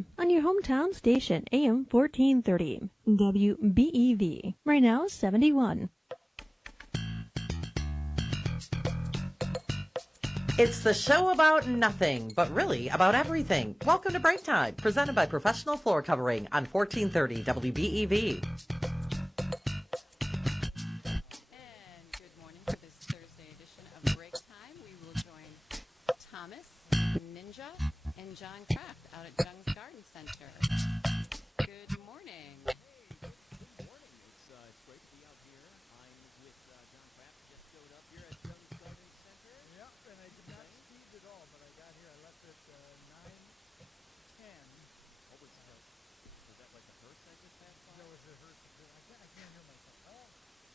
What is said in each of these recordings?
Breaktime on your hometown station, AM 1430, WBEV. Right now, 71. It's the show about nothing, but really about everything. Welcome to Breaktime, presented by Professional Floor Covering on 1430 WBEV. And good morning for this Thursday edition of Breaktime. We will join Thomas, Ninja, and John Kraft out at Jung Garden Center. Good morning. Good morning. It's great to be out here. I'm with John Kraft. Just showed up here at Jung Garden Center. Yep, and I did not speed at all, but I got here. I left at 9:10. Oh, was that like a hearse I just passed by? That was a hearse. I can't hear myself. Oh,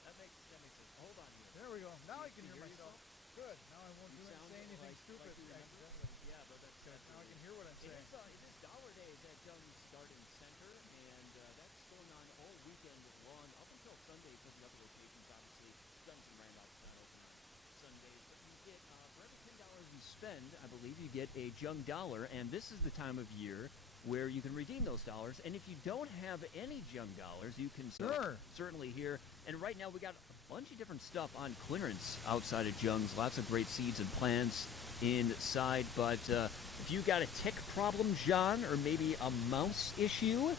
That makes sense. Hold on here. there we go. Now I can You hear myself. Good. Now I won't You sound say anything stupid. like you remember? accidentally. Yeah, but that's Good. Now I can hear what I'm saying. It is Dollar Days at Jung's Garden Center, and that's going on all weekend long, up until Sunday for the other locations, obviously. Jung's in Randolph is not open on Sundays, but you get, for every $10 you spend, I believe you get a Jung dollar, and this is the time of year where you can redeem those dollars. And if you don't have any Jung dollars, you can certainly here. And right now we got a bunch of different stuff on clearance outside of Jung's. Lots of great seeds and plants inside. But if you got a tick problem, John, or maybe a mouse issue,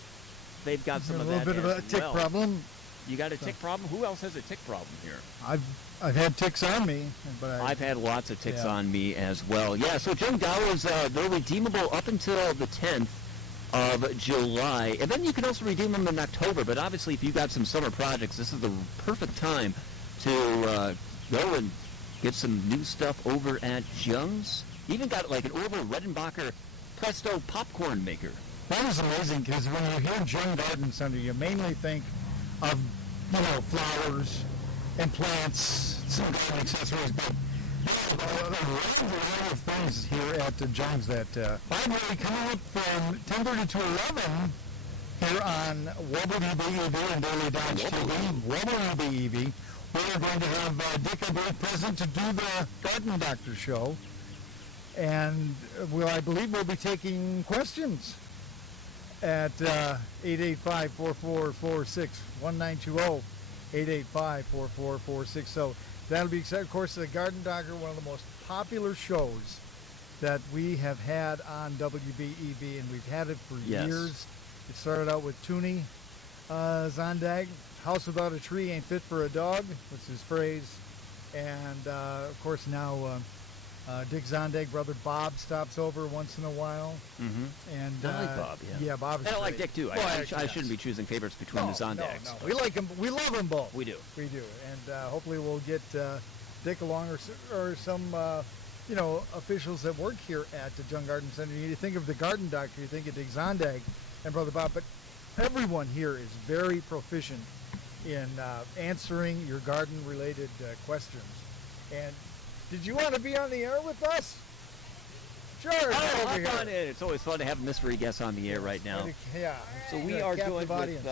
they've got some of that as well. A little bit of a tick problem. You got a tick problem? Who else has a tick problem here? I've had ticks on me, but I've had lots of ticks on me as well. Yeah, so Jung dollars, they're redeemable up until the 10th of July. And then you can also redeem them in October. But obviously, if you've got some summer projects, this is the perfect time to go and get some new stuff over at Jung's. Even got like an Orville Redenbacher Presto popcorn maker. that is amazing because when you hear Jung Garden Center, you mainly think of flowers and plants, some garden accessories, but a wide variety of things here at the Jung's that I'm really coming up from 10:30 to 11 here on WBEV and Daily Dodge TV. WBEV. We're going to have Dick and Dave present to do the Garden Doctor show. And I believe we'll be taking questions at 885-4446, 1920, 885-4446. So that'll be exciting. Of course, the Garden Doctor, one of the most popular shows that we have had on WBEV, and we've had it for years. It started out with Toonie Zondag. House without a tree ain't fit for a dog, was his phrase. And, of course, now Dick Zondag, brother Bob, stops over once in a while. Mm-hmm. And I like Bob, yeah. Yeah, Bob is I don't like great. Dick, too. I shouldn't be choosing favorites between the Zondags. No. We like them. We love them both. We do. We do. And hopefully we'll get Dick along or some, officials that work here at the Jung Garden Center. You think of the Garden Doctor, you think of Dick Zondag and Brother Bob, but everyone here is very proficient in answering your garden-related questions. And did you want to be on the air with us? Sure. Oh, hop on in. It's always fun to have a mystery guest on the air right now. Yeah. So we are joined with,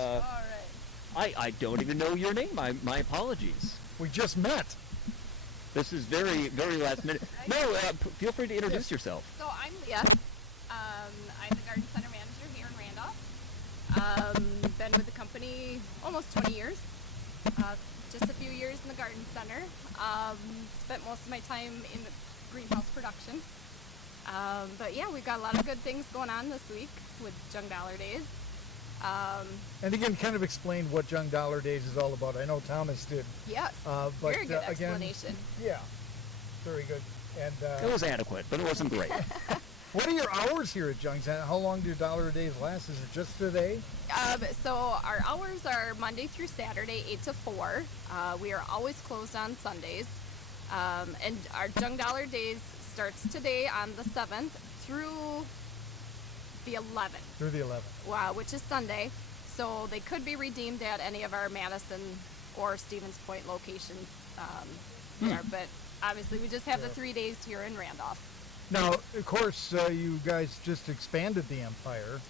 I don't even know your name. My apologies. We just met. This is very, very last minute. No, feel free to introduce yourself. So I'm Leah. I'm the Garden Center manager here in Randolph. Been with the company almost 20 years. Just a few years in the Garden Center. Spent most of my time in the greenhouse production. But yeah, we've got a lot of good things going on this week with Jung Dollar Days. And again, kind of explain what Jung Dollar Days is all about. I know Thomas did. Yes, but very good again, explanation. Yeah, very good. And It was adequate, but it wasn't great. what are your hours here at Jung's? How long do Dollar Days last? Is it just today? So our hours are Monday through Saturday, 8 to 4. We are always closed on Sundays. And our Jung Dollar Days starts today on the 7th through the 11th. Through the 11th. Wow, which is Sunday. So they could be redeemed at any of our Madison or Stevens Point locations there. But obviously we just have the 3 days here in Randolph. Now, of course, you guys just expanded the Empire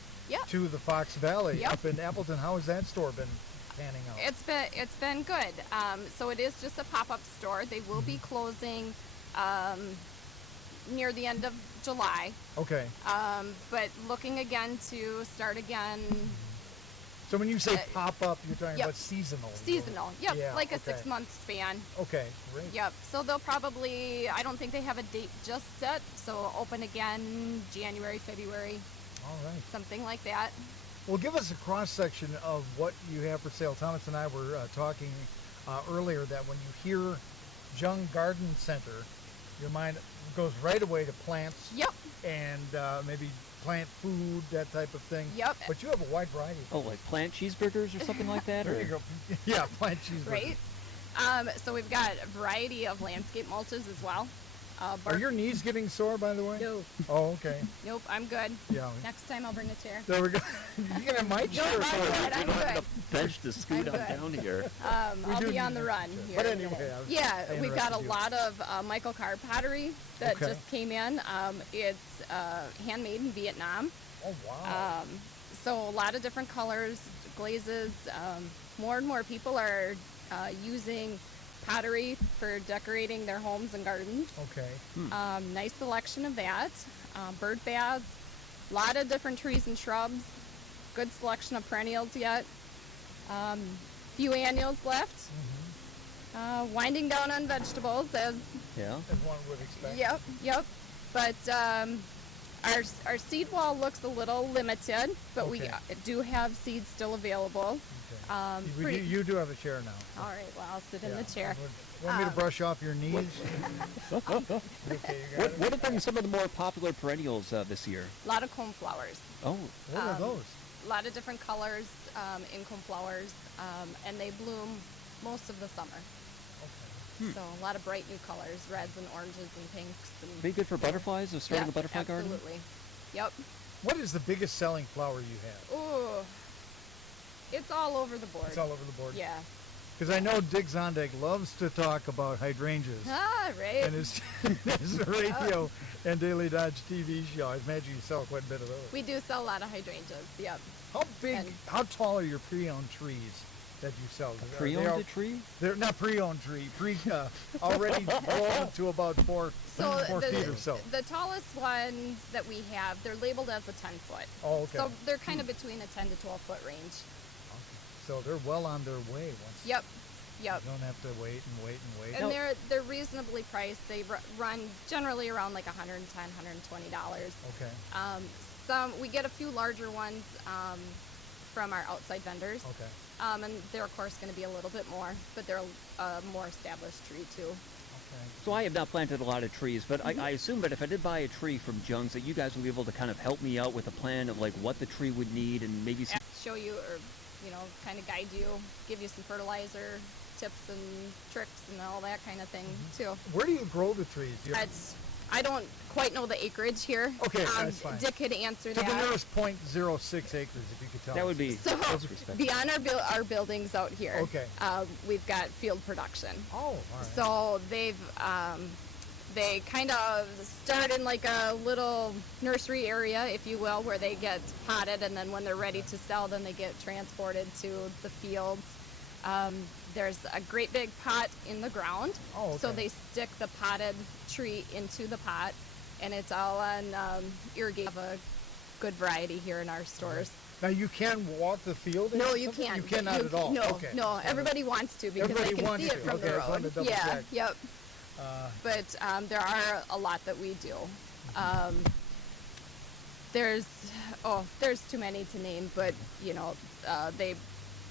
to the Fox Valley up in Appleton. How has that store been panning out? It's been good. So it is just a pop-up store. They will be closing near the end of July. Okay. But looking again to start again. So when you say pop up, you're talking Yep. about seasonal. Seasonal. Yep. Yeah, Like a okay. 6-month span. Okay, great. Yep. So they'll probably, I don't think they have a date just set. So open again January, February, All right. something like that. Well, give us a cross section of what you have for sale. Thomas and I were talking earlier that when you hear Jung Garden Center, your mind goes right away to plants. Yep. And maybe plant food, that type of thing. Yep. But you have a wide variety. Oh, like plant cheeseburgers or something like that? There Or you go. Yeah, plant cheeseburgers. Right. So we've got a variety of landscape mulches as well. Are your knees getting sore, by the way? No. Oh, okay. Nope, I'm good. Yeah. Next time I'll bring a chair. There we go. You can have my chair. I'm for you. good. I'm good. bench to scoot I'm on good. down here. I'll do be on need the a run chair. here. But in a anyway, minute. I Yeah, we've got a interrupted you. lot of Michael Carr pottery that Okay. just came in. It's handmade in Vietnam. Oh, wow. So a lot of different colors, glazes. More and more people are using pottery for decorating their homes and gardens. Okay. Nice selection of that. Bird baths, a lot of different trees and shrubs. Good selection of perennials yet. Few annuals left. Winding down on vegetables as Yeah. As one would expect. yep. But our seed wall looks a little limited, but we Okay. do have seeds still available. Okay. You do have a chair now. All right, well, I'll sit in Yeah. the chair. Want me to brush off your knees? Okay, you got What have been some of the more popular perennials this year? A lot of comb flowers. Oh, What are those? A lot of different colors in comb flowers, and they bloom most of the summer. Okay. So a lot of bright new colors, reds and oranges and pinks. And be good for butterflies? So starting yes, a butterfly garden? absolutely. Yep. What is the biggest selling flower you have? Ooh, it's all over the board. It's all over the board. Yeah. Because I know Dick Zondag loves to talk about hydrangeas. Ah, right. And his radio and Daily Dodge TV show. I imagine you sell quite a bit of those. We do sell a lot of hydrangeas. Yep. How big, and- how tall are your pre-owned trees that you sell? Pre-owned a tree? They're not pre-owned tree, already grown to about 4 feet or so. the tallest ones that we have, they're labeled as a 10-foot. Oh, okay. So they're kind of between a 10 to 12-foot range. So they're well on their way once. Yep. Yep. You don't have to wait and wait and wait. And they're reasonably priced. They run generally around like $110, $120. Okay. We get a few larger ones from our outside vendors. Okay. And they're of course going to be a little bit more, but they're a more established tree too. Okay. So I have not planted a lot of trees, but I assume that if I did buy a tree from Jung's, that you guys will be able to kind of help me out with a plan of like what the tree would need and maybe some Show you or kind of guide you, give you some fertilizer tips and tricks and all that kind of thing too. Where do you grow the trees? Do you- I don't quite know the acreage here. Okay, that's fine. Dick could answer to the that. nearest 0.06 acres, if you could tell that us. would be So that's respectful. beyond our buildings out here, Okay. we've got field production. Oh, all right. So they kind of start in like a little nursery area, if you will, where they get potted, and then when they're ready to sell, then they get transported to the fields. There's a great big pot in the ground, Oh, so okay. they stick the potted tree into the pot, and it's all on irrigation. We have a good variety here in our stores. Now you can walk the field? in No, you something? can't. You cannot at all? No, Okay. no. Everybody wants to because Everybody they can wants see it to. from Okay, the I just wanted road. to double Yeah, check. yep. But there are a lot that we do. There's too many to name, but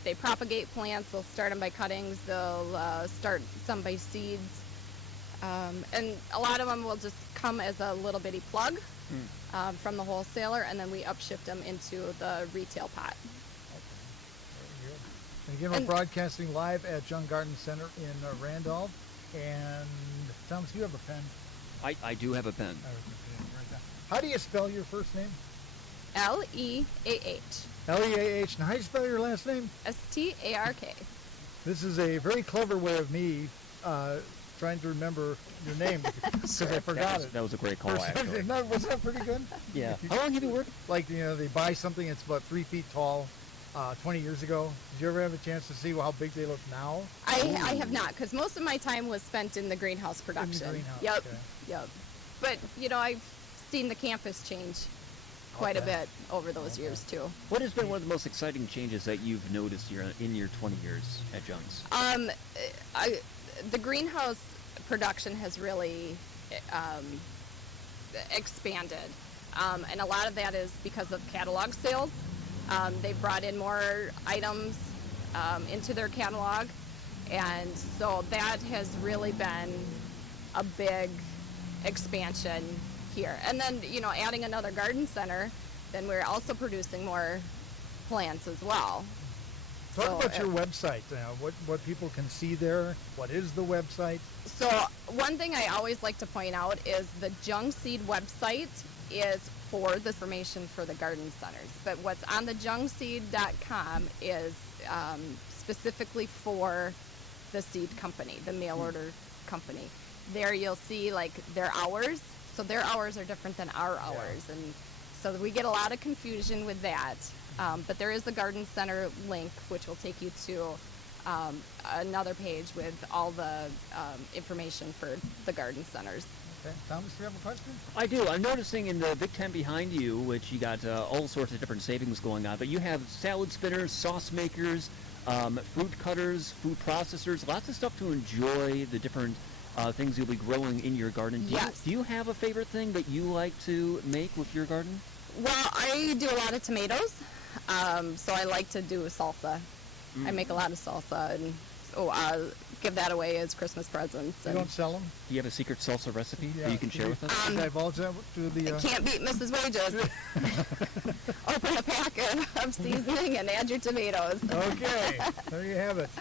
they propagate plants. They'll start them by cuttings. They'll start some by seeds, and a lot of them will just come as a little bitty plug from the wholesaler, and then we upshift them into the retail pot. Very good. And again, we're And- broadcasting live at Jung Garden Center in Randolph. And Thomas, you have a pen? I do have a pen. Right there. How do you spell your first name? Leah. Leah. Now, how do you spell your last name? Stark. This is a very clever way of me trying to remember your name because I forgot it. That was a great call, actually. No, wasn't that pretty good? Yeah. How long have you worked? Like, they buy something that's about 3 feet tall 20 years ago. Did you ever have a chance to see how big they look now? I have not, because most of my time was spent in the greenhouse production. greenhouse, Yep. okay. Yep. but I've seen the campus change quite a Okay. bit over those years too. What has been one of the most exciting changes that you've noticed in your 20 years at Jung's? The greenhouse production has really expanded, and a lot of that is because of catalog sales. They've brought in more items into their catalog, and so that has really been a big expansion here. And then, adding another garden center, then we're also producing more plants as well. Talk So, about your website now. What people can see there. What is the website? So one thing I always like to point out is the Jung Seed website is for the information for the garden centers. But what's on the jungseed.com is specifically for the seed company, the mail order company. There you'll see like their hours. So their hours are different than our hours. And so we get a lot of confusion with that. But there is the garden center link, which will take you to another page with all the information for the garden centers. Okay. Thomas, do you have a question? I do. I'm noticing in the big tent behind you, which you got all sorts of different savings going on, but you have salad spinners, sauce makers, fruit cutters, food processors, lots of stuff to enjoy the different things you'll be growing in your garden. Yes. Do you have a favorite thing that you like to make with your garden? Well, I do a lot of tomatoes, so I like to do salsa. I make a lot of salsa, and I'll give that away as Christmas presents. You And don't sell them? Do you have a secret salsa recipe that you can share with us? Divulge that to the. can't beat Mrs. Wages. Open a packet of seasoning and add your tomatoes. Okay, there you have it.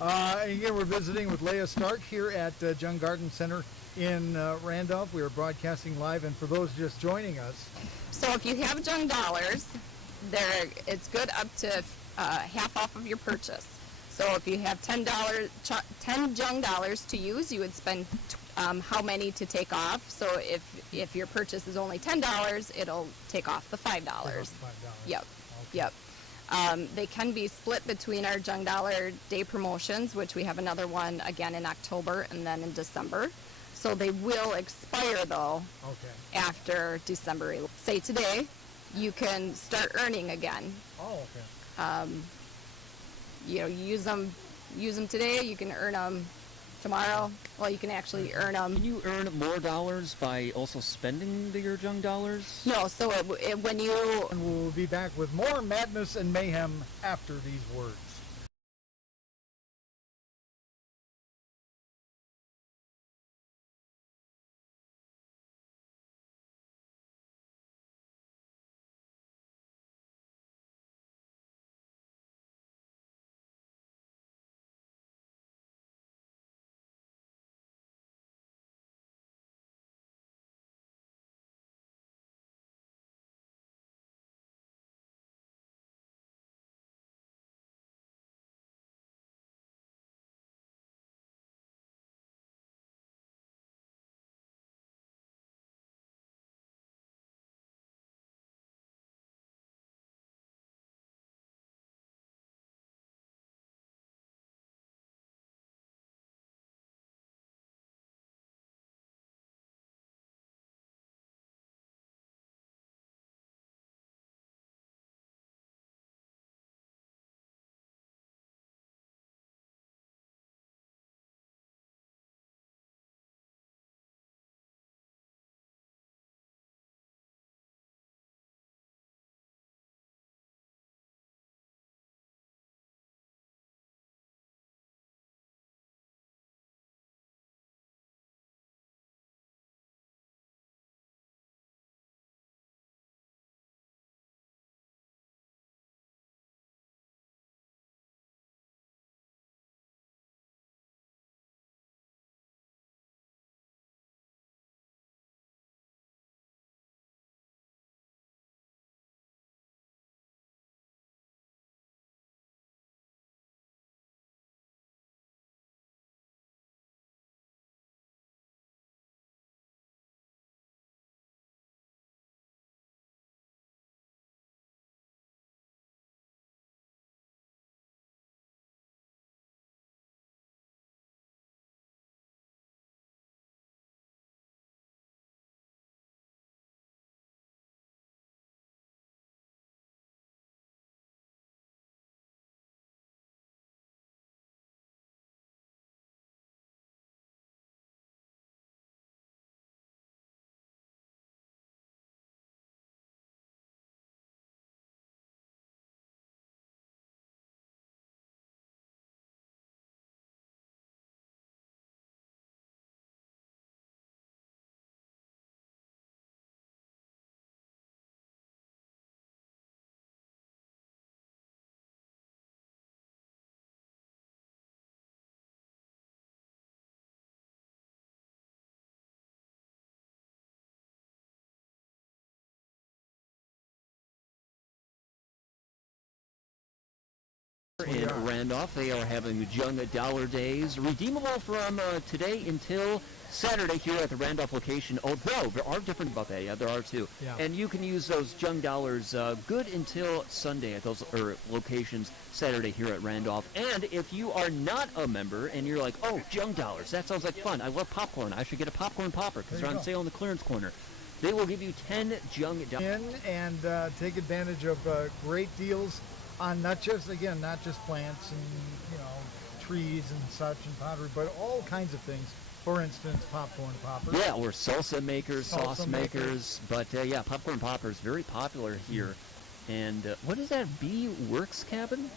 And again, we're visiting with Leah Stark here at Jung Garden Center in Randolph. We are broadcasting live, and for those just joining us, So if you have Jung dollars, it's good up to half off of your purchase. So if you have $10, 10 Jung dollars to use, you would spend how many to take off. So if your purchase is only $10, it'll take off the $5. $5. Yep. Okay. Yep. They can be split between our Jung Dollar Day promotions, which we have another one again in October and then in December. So they will expire though Okay. after December. Say today, you can start earning again. Oh, okay. You use them today, you can earn them tomorrow. Well, you can actually earn them. Can you earn more dollars by also spending your Jung dollars? No, so when you And we'll be back with more madness and mayhem after these words. in are. Randolph. They are having Jung Dollar Days, redeemable from today until Saturday here at the Randolph location. Although there are different about that, yeah, there are too. Yeah. And you can use those Jung dollars good until Sunday at those locations. Saturday here at Randolph. And if you are not a member and you're like, oh, Jung dollars, that sounds like fun. I love popcorn. I should get a popcorn popper because they're on sale in the clearance corner. They will give you 10 Jung dollars. And take advantage of great deals on not just plants and trees and such and pottery, but all kinds of things. For instance, popcorn poppers. Yeah, or salsa makers, sauce makers. makers. But yeah, popcorn poppers very popular here. And what is that? Bee Works Cabin?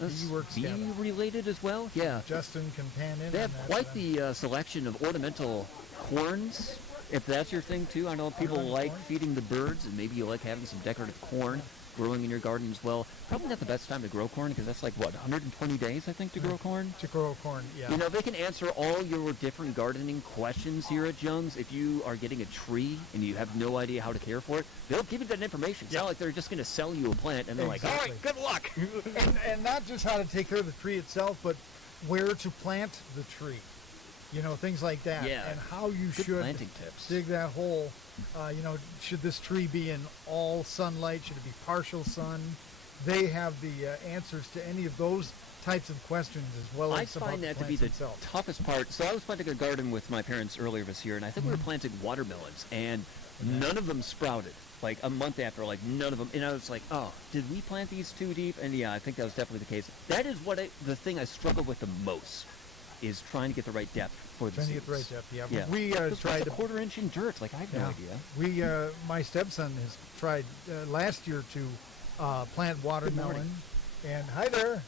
Bee Works Cabin. Bee related as well? Yeah. Justin can pan in. They have quite the selection of ornamental corns. If that's your thing too, I know people like feeding the birds, and maybe you like having some decorative corn growing in your garden as well. Probably not the best time to grow corn because that's like, 120 days, I think, to grow corn? To grow corn, yeah. You know, they can answer all your different gardening questions here at Jung's. If you are getting a tree and you have no idea how to care for it, they'll give you that information. It's not like they're just going to sell you a plant and they're like, all right, good luck. and not just how to take care of the tree itself, but where to plant the tree. Things like that. Yeah. And how you Good should planting tips. dig that hole. Should this tree be in all sunlight? Should it be partial sun? They have the answers to any of those types of questions as well as I find that to be the toughest part. So I was planting a garden with my parents earlier this year, and I think we were planting watermelons, and none of them sprouted. Like a month after, none of them. And I was like, oh, did we plant these too deep? And yeah, I think that was definitely the case. That is the thing I struggle with the most, is trying to get the right depth for the seeds. Trying to get the right depth, yeah. Yeah. We tried a quarter-inch in dirt. I have no idea. We, my stepson has tried last year to plant watermelon. And hi there.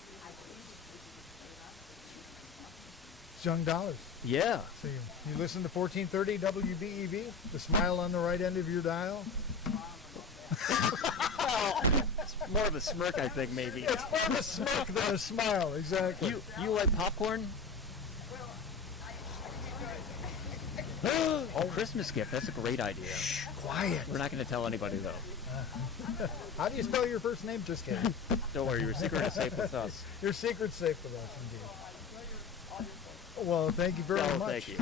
It's Jung Dollars. Yeah. So you listen to 1430 WBEV, the smile on the right end of your dial. It's more of a smirk, I think, maybe. It's more of a smirk than a smile, exactly. You like popcorn? Oh, Christmas gift. That's a great idea. Shh, quiet. We're not going to tell anybody, though. How do you spell your first name? Just kidding. Don't worry, your secret is safe with us. Your secret's safe with us, indeed. Well, thank you very much. Thank you.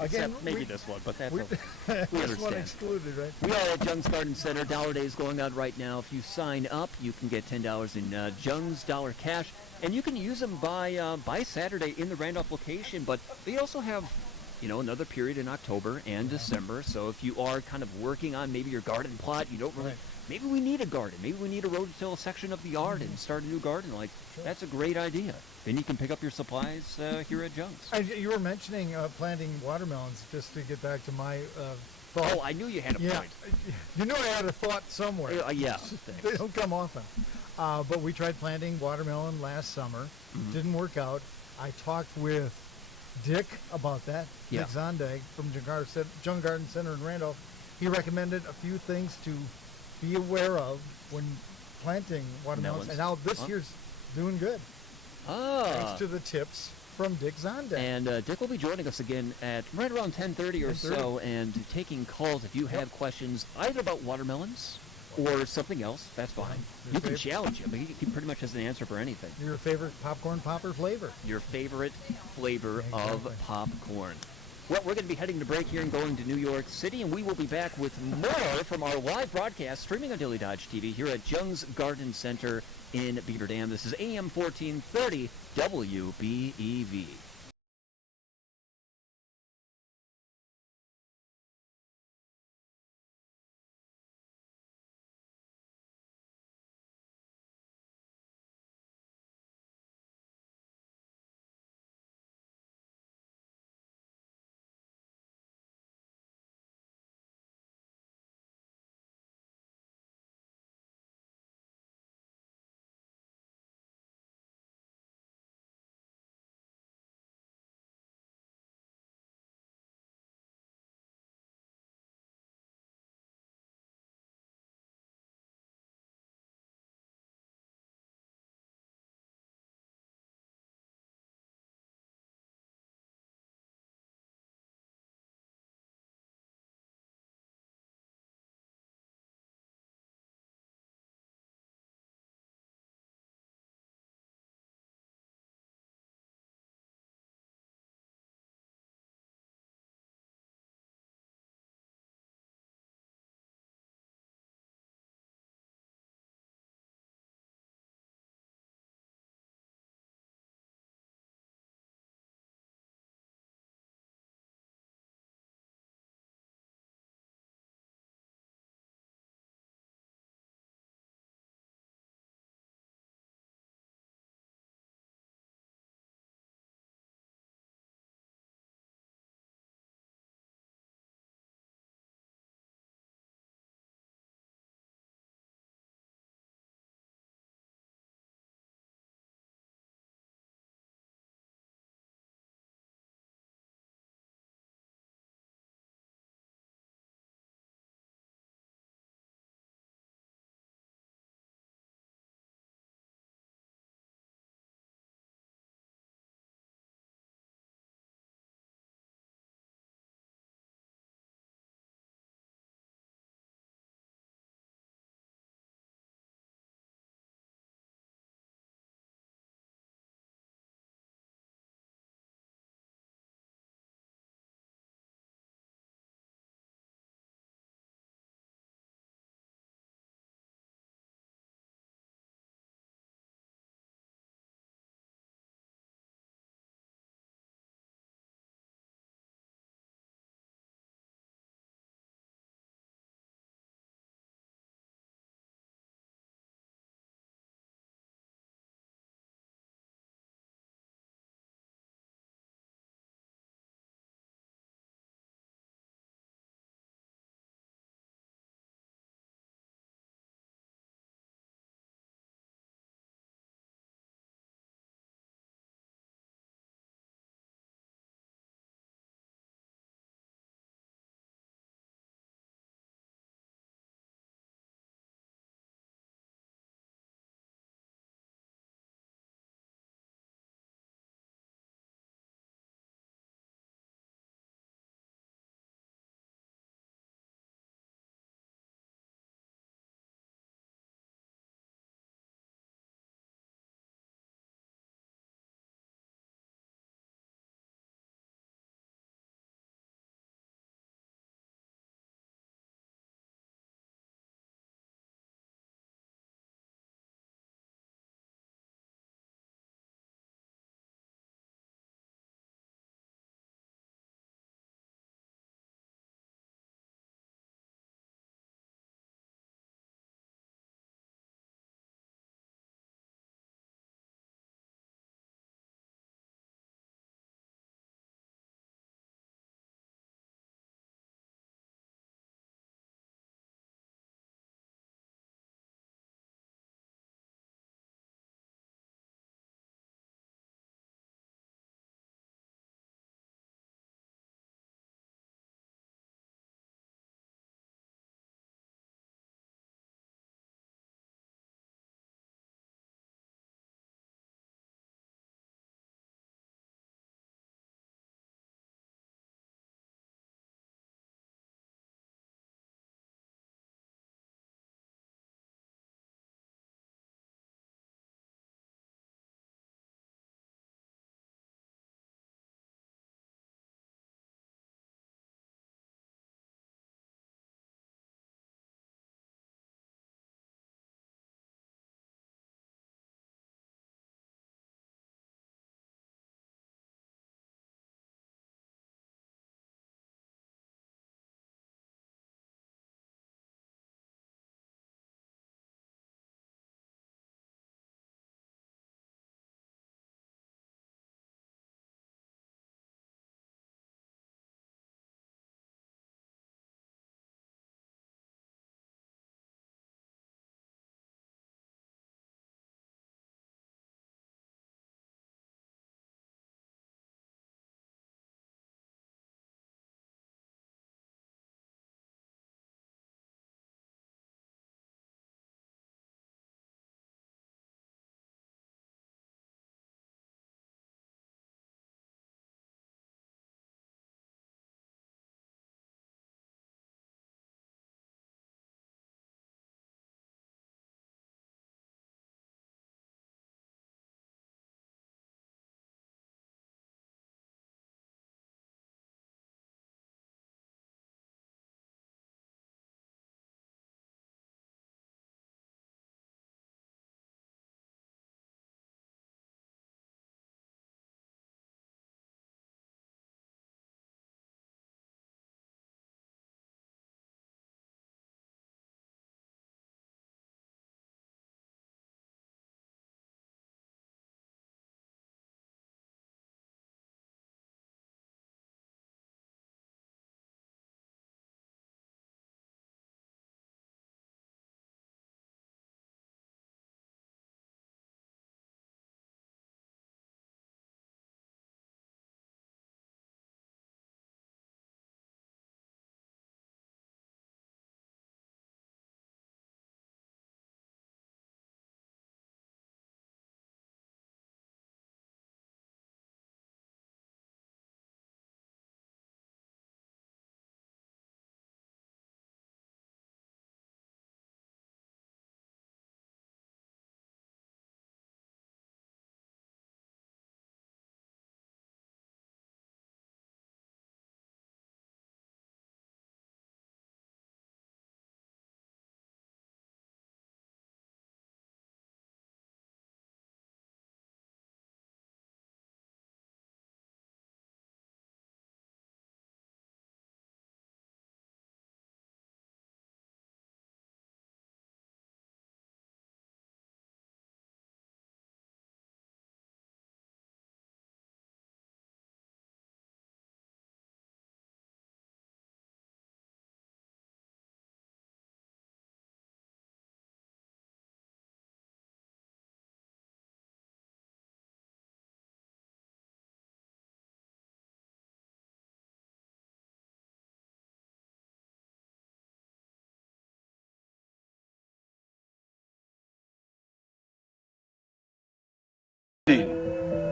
Again, Except maybe this one, but that's we okay. We this one understand. excluded, right? We are at Jung's Garden Center. Dollar Day is going on right now. If you sign up, you can get $10 in Jung's Dollar Cash, and you can use them by Saturday in the Randolph location. But they also have, another period in October and December. So if you are kind of working on maybe your garden plot, you don't really. Right. Maybe we need a garden. Maybe we need a rototill section of the yard and start a new garden. That's a great idea. Then you can pick up your supplies here at Jung's. You were mentioning planting watermelons, just to get back to my thought. Oh, I knew you had a point. You knew I had a thought somewhere. Yeah. They don't come often. But we tried planting watermelon last summer. Didn't work out. I talked with Dick about that. Yeah. Dick Zondag from Jung Garden Center in Randolph. He recommended a few things to be aware of when planting watermelons. And now this year's doing good. Oh. Thanks to the tips from Dick Zondag. And Dick will be joining us again at right around 10:30 or so, and taking calls if you have questions either about watermelons or something else. That's fine. You can challenge him. He pretty much has an answer for anything. Your favorite popcorn popper flavor. Your favorite flavor of popcorn. Well, we're going to be heading to break here and going to New York City, and we will be back with more from our live broadcast streaming on Daily Dodge TV here at Jung's Garden Center in Beaver Dam. This is AM 1430 WBEV.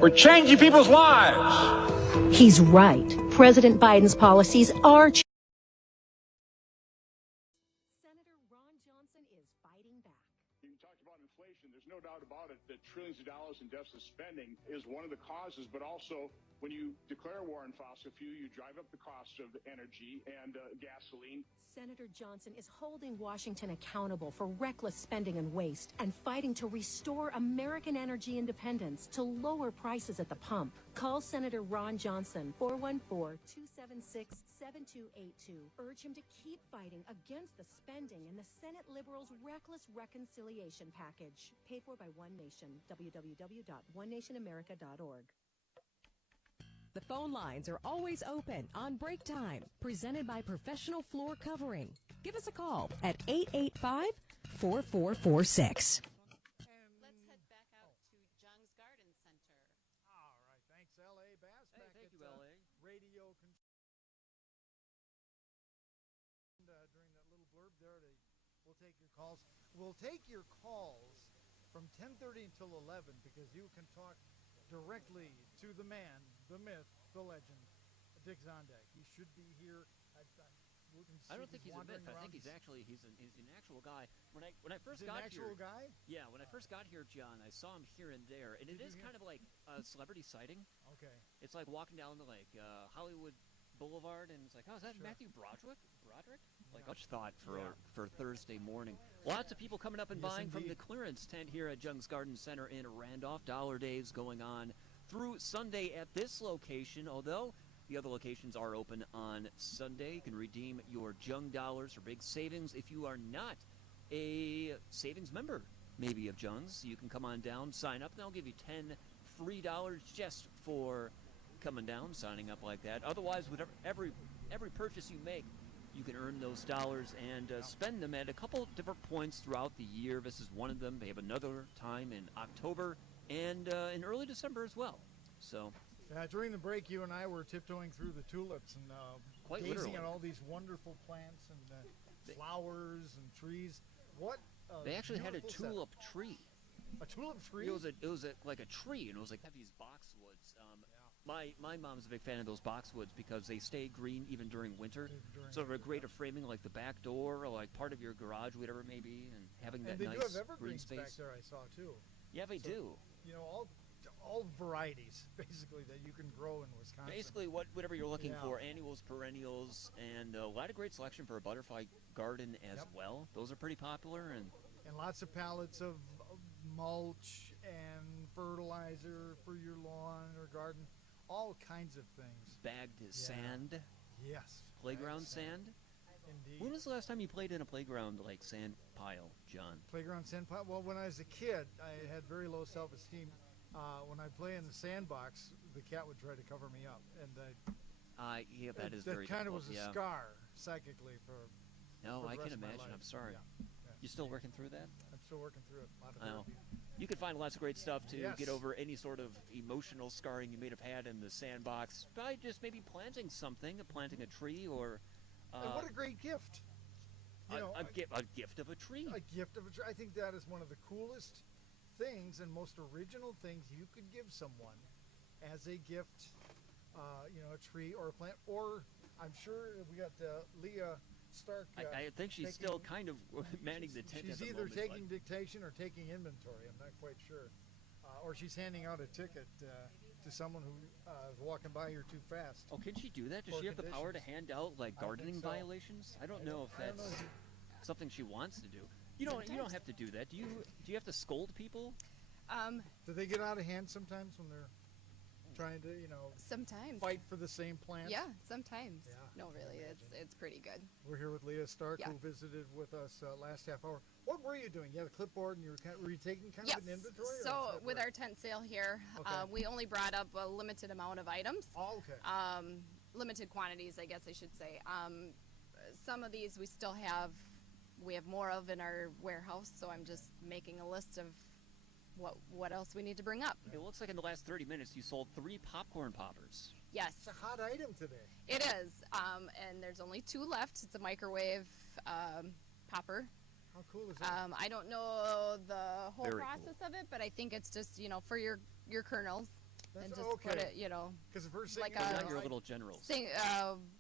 We're changing people's lives. He's right. President Biden's policies are Senator Ron Johnson is fighting back. You talked about inflation. There's no doubt about it that trillions of dollars in deficit spending is one of the causes, but also when you declare war on fossil fuel, you drive up the cost of energy and gasoline. Senator Johnson is holding Washington accountable for reckless spending and waste and fighting to restore American energy independence to lower prices at the pump. Call Senator Ron Johnson, 414-276-7282. Urge him to keep fighting against the spending and the Senate liberals' reckless reconciliation package. Paid for by One Nation. www.onenationamerica.org. The phone lines are always open on Breaktime, presented by Professional Floor Covering. Give us a call at 885-4446. Let's head back out to Jung's Garden Center. All right, thanks, L.A. Bass. Hey, Back thank at, you, L.A. Radio during that little blurb there, we'll take your calls. We'll take your calls from 10:30 until 11 because you can talk directly to the man, the myth, the legend, Dick Zondak. He should be here. I don't think he's a myth. I think he's an actual guy. When I first got here, guy? yeah, when I first got here, John, I saw him here and there, and it is kind of like a celebrity sighting. Okay. It's like walking down the Hollywood Boulevard, and it's like, oh, is that Matthew Broderick? Like, much thought for Thursday morning. Lots of people coming up and buying from the clearance tent here at Jung's Garden Center in Randolph. Dollar Days going on through Sunday at this location, although the other locations are open on Sunday. You can redeem your Jung dollars for big savings. If you are not a savings member, maybe of Jung's, you can come on down, sign up, and they'll give you $10 free just for coming down, signing up like that. Otherwise, whatever every purchase you make, you can earn those dollars and spend them at a couple different points throughout the year. This is one of them. They have another time in October and in early December as well. So during the break, you and I were tiptoeing through the tulips and gazing at all these wonderful plants and flowers and trees. What? They actually had a tulip tree. A tulip tree? It was like a tree, and it was like have these boxwoods. My mom's a big fan of those boxwoods because they stay green even during winter. So they're great at framing like the back door or like part of your garage, whatever it may be, and having that nice green space. And they do have evergreens space. back there, I saw too. Yeah, they do. You know, all varieties basically that you can grow in Wisconsin. Basically, whatever you're looking for, annuals, perennials, and a lot of great selection for a butterfly garden as well. Those are pretty popular, and lots of pallets of mulch and fertilizer for your lawn or garden. All kinds of things. Bagged sand. Yes. Playground sand. Indeed. When was the last time you played in a playground like sand pile, John? Playground sand pile? Well, when I was a kid, I had very low self-esteem. When I play in the sandbox, the cat would try to cover me up, and yeah, that is very. That kind of was a yeah. scar psychically for. No, for the I can rest of my imagine. life. I'm sorry. Yeah. You still working through that? I'm still working through it. A lot of therapy. You can find lots of great stuff to Yes. get over any sort of emotional scarring you may have had in the sandbox by just maybe planting something, planting a tree, or. And what a great gift! A gift of a tree. A gift of a tree. I think that is one of the coolest things and most original things you could give someone as a gift. A tree or a plant, or I'm sure we got Leah Stark. I think she's still kind of manning the tent. She's either taking dictation or taking inventory. I'm not quite sure, or she's handing out a ticket to someone who is walking by here too fast. Oh, can she do that? Does she have the power to hand out like gardening violations? I don't know if that's something she wants to do. You don't have to do that. Do you have to scold people? Do they get out of hand sometimes when they're trying to, sometimes fight for the same plant? Yeah, sometimes. Yeah, no, really, it's pretty good. We're here with Leah Stark, Yeah. who visited with us last half hour. What were you doing? You had a clipboard, and were you taking kind of an inventory? Or So with our tent sale here, we only brought up a limited amount of items. Oh, okay. Limited quantities, I guess I should say. Some of these we have more of in our warehouse, so I'm just making a list of what else we need to bring up. It looks like in the last 30 minutes you sold 3 popcorn poppers. Yes. It's a hot item today. It is, and there's only 2 left. It's a microwave popper. How cool is that? I don't know the whole Very process of it, but I think it's just, for your kernels. and That's just put okay. it, you know, Because the first thing like you Put a it on your know, little generals.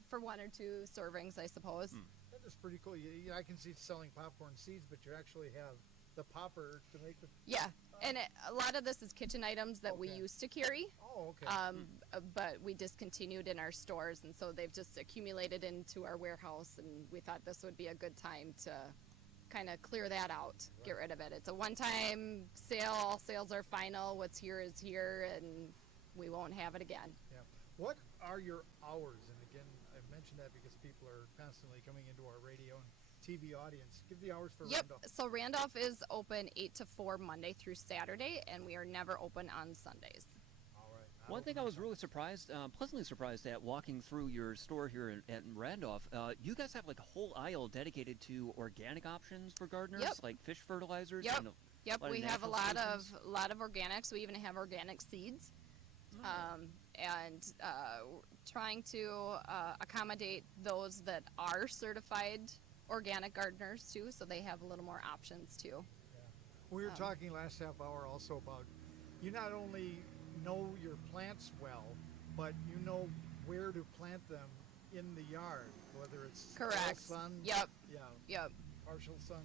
for 1 or 2 servings, I suppose. that is pretty cool. I can see selling popcorn seeds, but you actually have the popper to make the. Yeah, and a lot of this is kitchen items that we Okay. used to carry. Oh, okay. But we discontinued in our stores, and so they've just accumulated into our warehouse, and we thought this would be a good time to kind of clear that out, get rid of it. It's a one-time sale. All sales are final. What's here is here, and we won't have it again. Yeah. What are your hours? And again, I mentioned that because people are constantly coming into our radio and TV audience. Give the hours for Yep. Randolph. So Randolph is open 8 to 4 Monday through Saturday, and we are never open on Sundays. All right. One thing I was really surprised, pleasantly surprised at walking through your store here at Randolph, you guys have like a whole aisle dedicated to organic options for gardeners, Yep. like fish fertilizers. Yep. And Yep, lot of we have a natural lot of organics. We even have organic seeds, and trying to accommodate those that are certified organic gardeners too, so they have a little more options too. We were talking last half hour also about you not only know your plants well, but you know where to plant them in the yard, whether it's full Correct. sun, Yep. yeah, Yep. partial sun,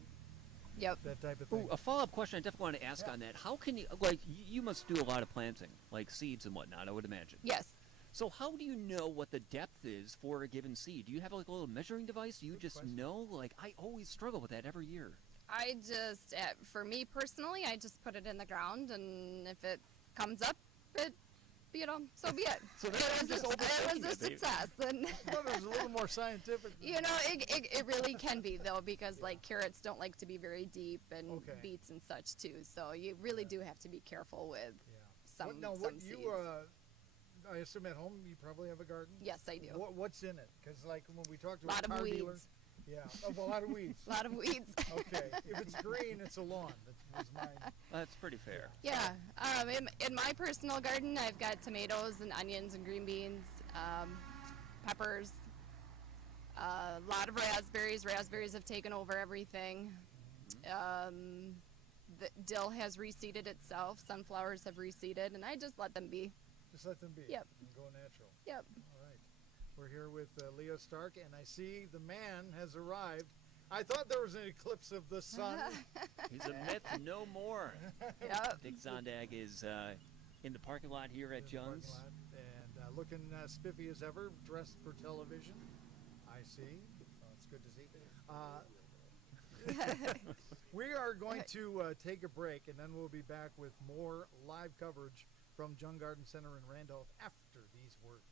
Yep. that type of thing. Ooh, a follow-up question I definitely want to ask on that. How can you, like, you must do a lot of planting, like seeds and whatnot, I would imagine. Yes. So how do you know what the depth is for a given seed? Do you have like a little measuring device? Do you just know? Like, I always struggle with that every year. I just, for me personally, I just put it in the ground, and if it comes up, it, you know, so be it. So it that's was just a overthinking it, baby. success, and But it was a little more scientific. you know, it really can be though, because like carrots don't like to be very deep, and Okay. beets and such too. So you really do have to be careful with some What seeds. you I assume at home you probably have a garden. Yes, I do. What's in it? Because like when we talked to A lot a of car weeds. dealer, yeah, a lot of weeds. A lot of weeds. Okay, if it's green, it's a lawn. That was mine. That's pretty fair. Yeah. In my personal garden, I've got tomatoes and onions and green beans, peppers, a lot of raspberries. Raspberries have taken over everything. The dill has reseeded itself. Sunflowers have reseeded, and I just let them be. Just let them be. Yep. And go natural. Yep. All right. We're here with Leo Stark, and I see the man has arrived. I thought there was an eclipse of the sun. He's a myth no more. Yep. Dick Zondag is in the parking lot here at In the parking Jung's. lot, and looking spiffy as ever, dressed for television. I see. Oh, it's good to see. We are going to take a break, and then we'll be back with more live coverage from Jung Garden Center in Randolph after these words.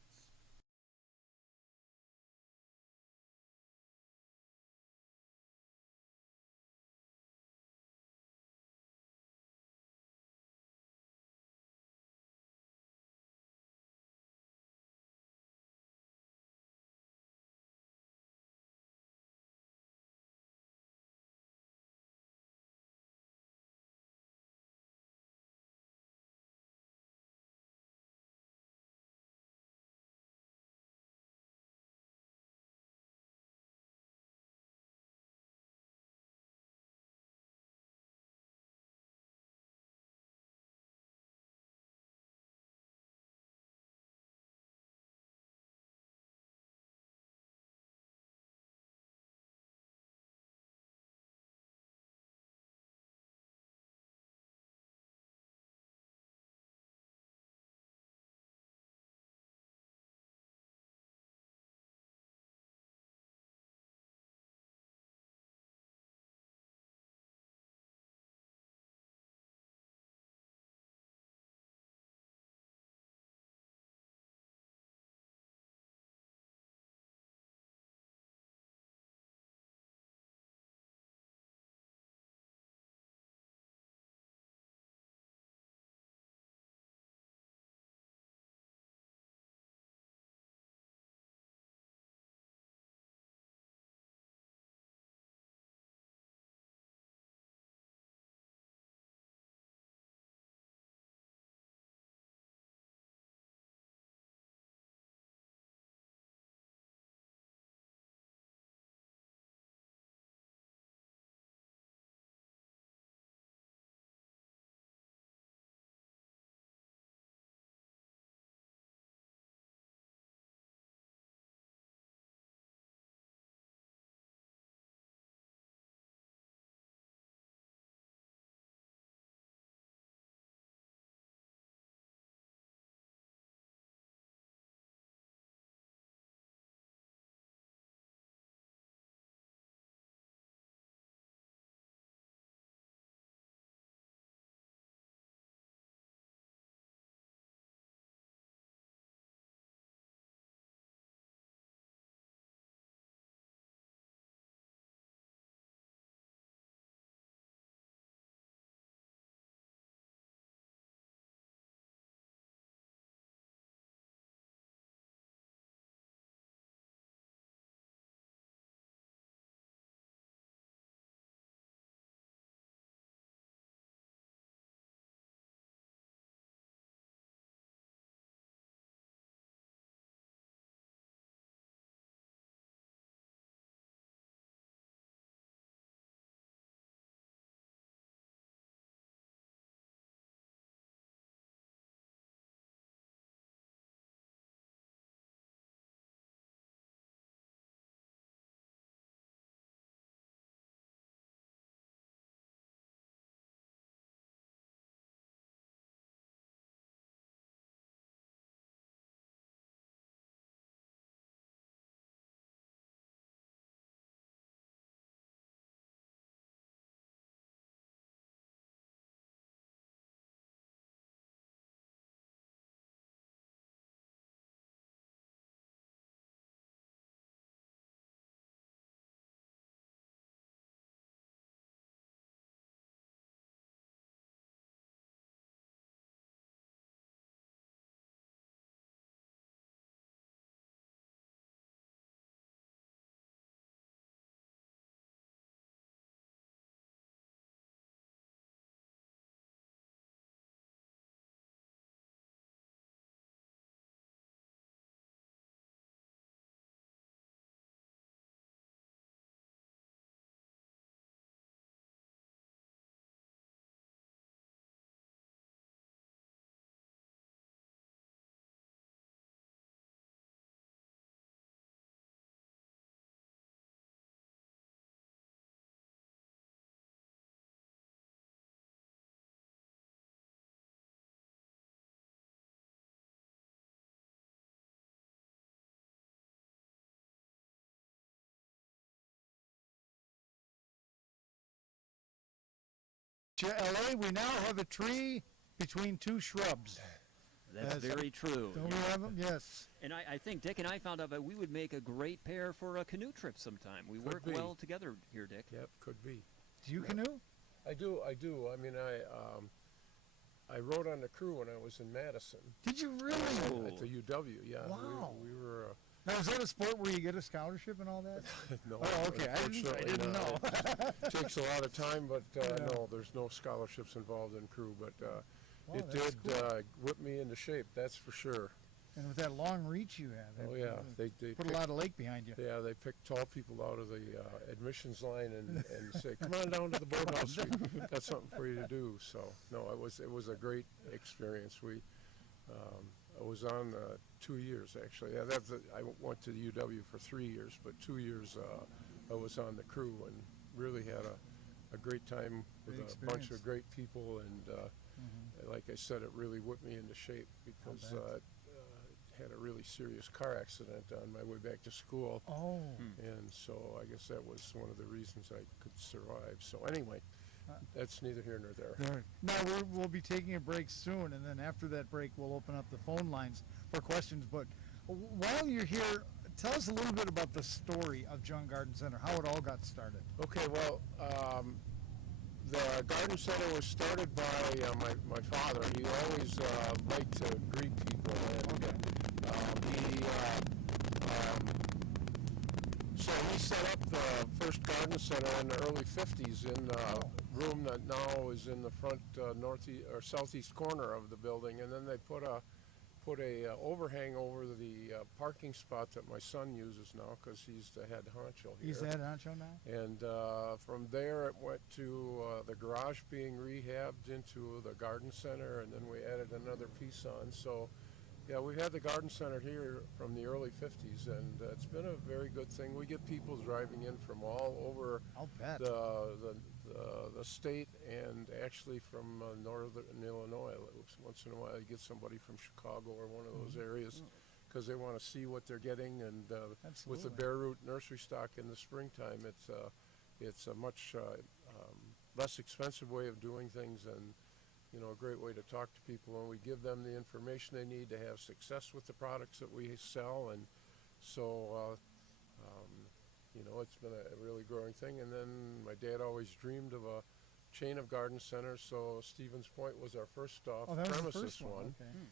you, LA. We now have a tree between two shrubs. That's very true. Don't we have them? Yes. And I think Dick and I found out that we would make a great pair for a canoe trip sometime. We work well together here, Dick. Yep, could be. Do you canoe? I do. I mean, I rode on the crew when I was in Madison. Did you really? At the UW, yeah. Wow. We were. Now, is that a sport where you get a scholarship and all that? No. Oh, okay. I didn't know. It takes a lot of time, but no, there's no scholarships involved in crew. But Wow, it that's did whip me into shape, that's for sure. And with that long reach you have, Oh, yeah. They put a lot of lake behind you. Yeah, they pick tall people out of the admissions line and say, come on down to the boathouse. We got something for you to do. So, no, it was a great experience. I was on 2 years, actually. Yeah, I went to the UW for 3 years, but 2 years I was on the crew and really had a great time with a bunch of great people. And like I said, it really whipped me into shape because had a really serious car accident on my way back to school. Oh. And so I guess that was one of the reasons I could survive. So anyway, that's neither here nor there. Now, we'll be taking a break soon, and then after that break, we'll open up the phone lines for questions. But while you're here, tell us a little bit about the story of Jung Garden Center, how it all got started. Okay, well, the garden center was started by my father. He always liked to greet people, and so he set up the first garden center in the early 50s in the room that now is in the front northeast or southeast corner of the building, and then they put a overhang over the parking spot that my son uses now because he's the head honcho here. He's the head honcho now? And from there it went to the garage being rehabbed into the garden center, and then we added another piece on. So, yeah, we've had the garden center here from the early 50s, and it's been a very good thing. We get people driving in from all over the state and actually from northern Illinois. Once in a while you get somebody from Chicago or one of those areas because they want to see what they're getting. And with the bare root nursery stock in the springtime, it's a much less expensive way of doing things, and a great way to talk to people, and we give them the information they need to have success with the products that we sell. And so it's been a really growing thing. And then my dad always dreamed of a chain of garden centers, so Stevens Point was our first off-premises one. Okay.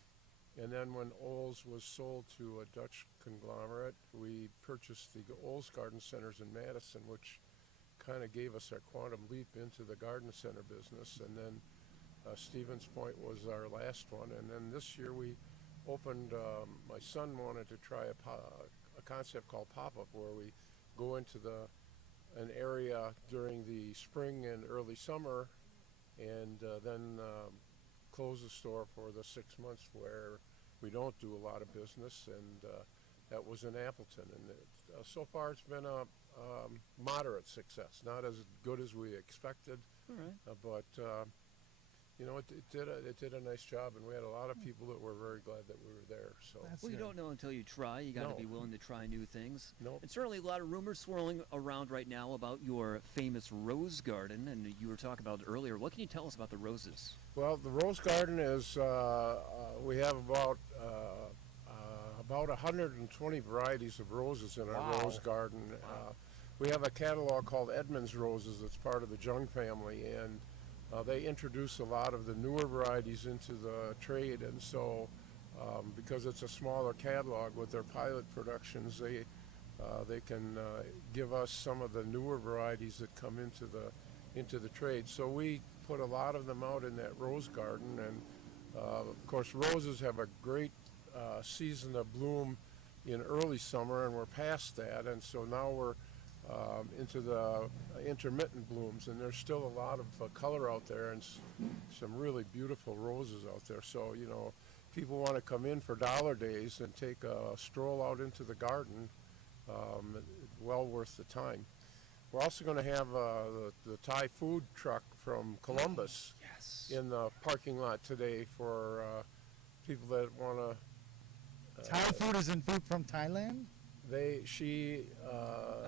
And then when Ol's was sold to a Dutch conglomerate, we purchased the Ol's Garden Centers in Madison, which kind of gave us our quantum leap into the garden center business. And then Stevens Point was our last one. And then this year we opened, my son wanted to try a concept called pop-up, where we go into an area during the spring and early summer, and then close the store for the 6 months where we don't do a lot of business. And that was in Appleton, and so far it's been a moderate success, not as good as we expected. All right. But it did a nice job, and we had a lot of people that were very glad that we were there. So you don't know until you try. You got to be willing to try new things. Nope. And certainly a lot of rumors swirling around right now about your famous rose garden, and you were talking about it earlier. What can you tell us about the roses? Well, the rose garden is we have about 120 varieties of roses in our rose garden. We have a catalog called Edmonds Roses that's part of the Jung family, and they introduce a lot of the newer varieties into the trade. And so because it's a smaller catalog with their pilot productions, they can give us some of the newer varieties that come into the trade. So we put a lot of them out in that rose garden, and of course roses have a great season of bloom in early summer, and we're past that, and so now we're into the intermittent blooms, and there's still a lot of color out there and some really beautiful roses out there. So people want to come in for dollar days and take a stroll out into the garden, well worth the time. We're also going to have the Thai food truck from Columbus in the parking lot today for people that want to. Thai food is in food from Thailand? She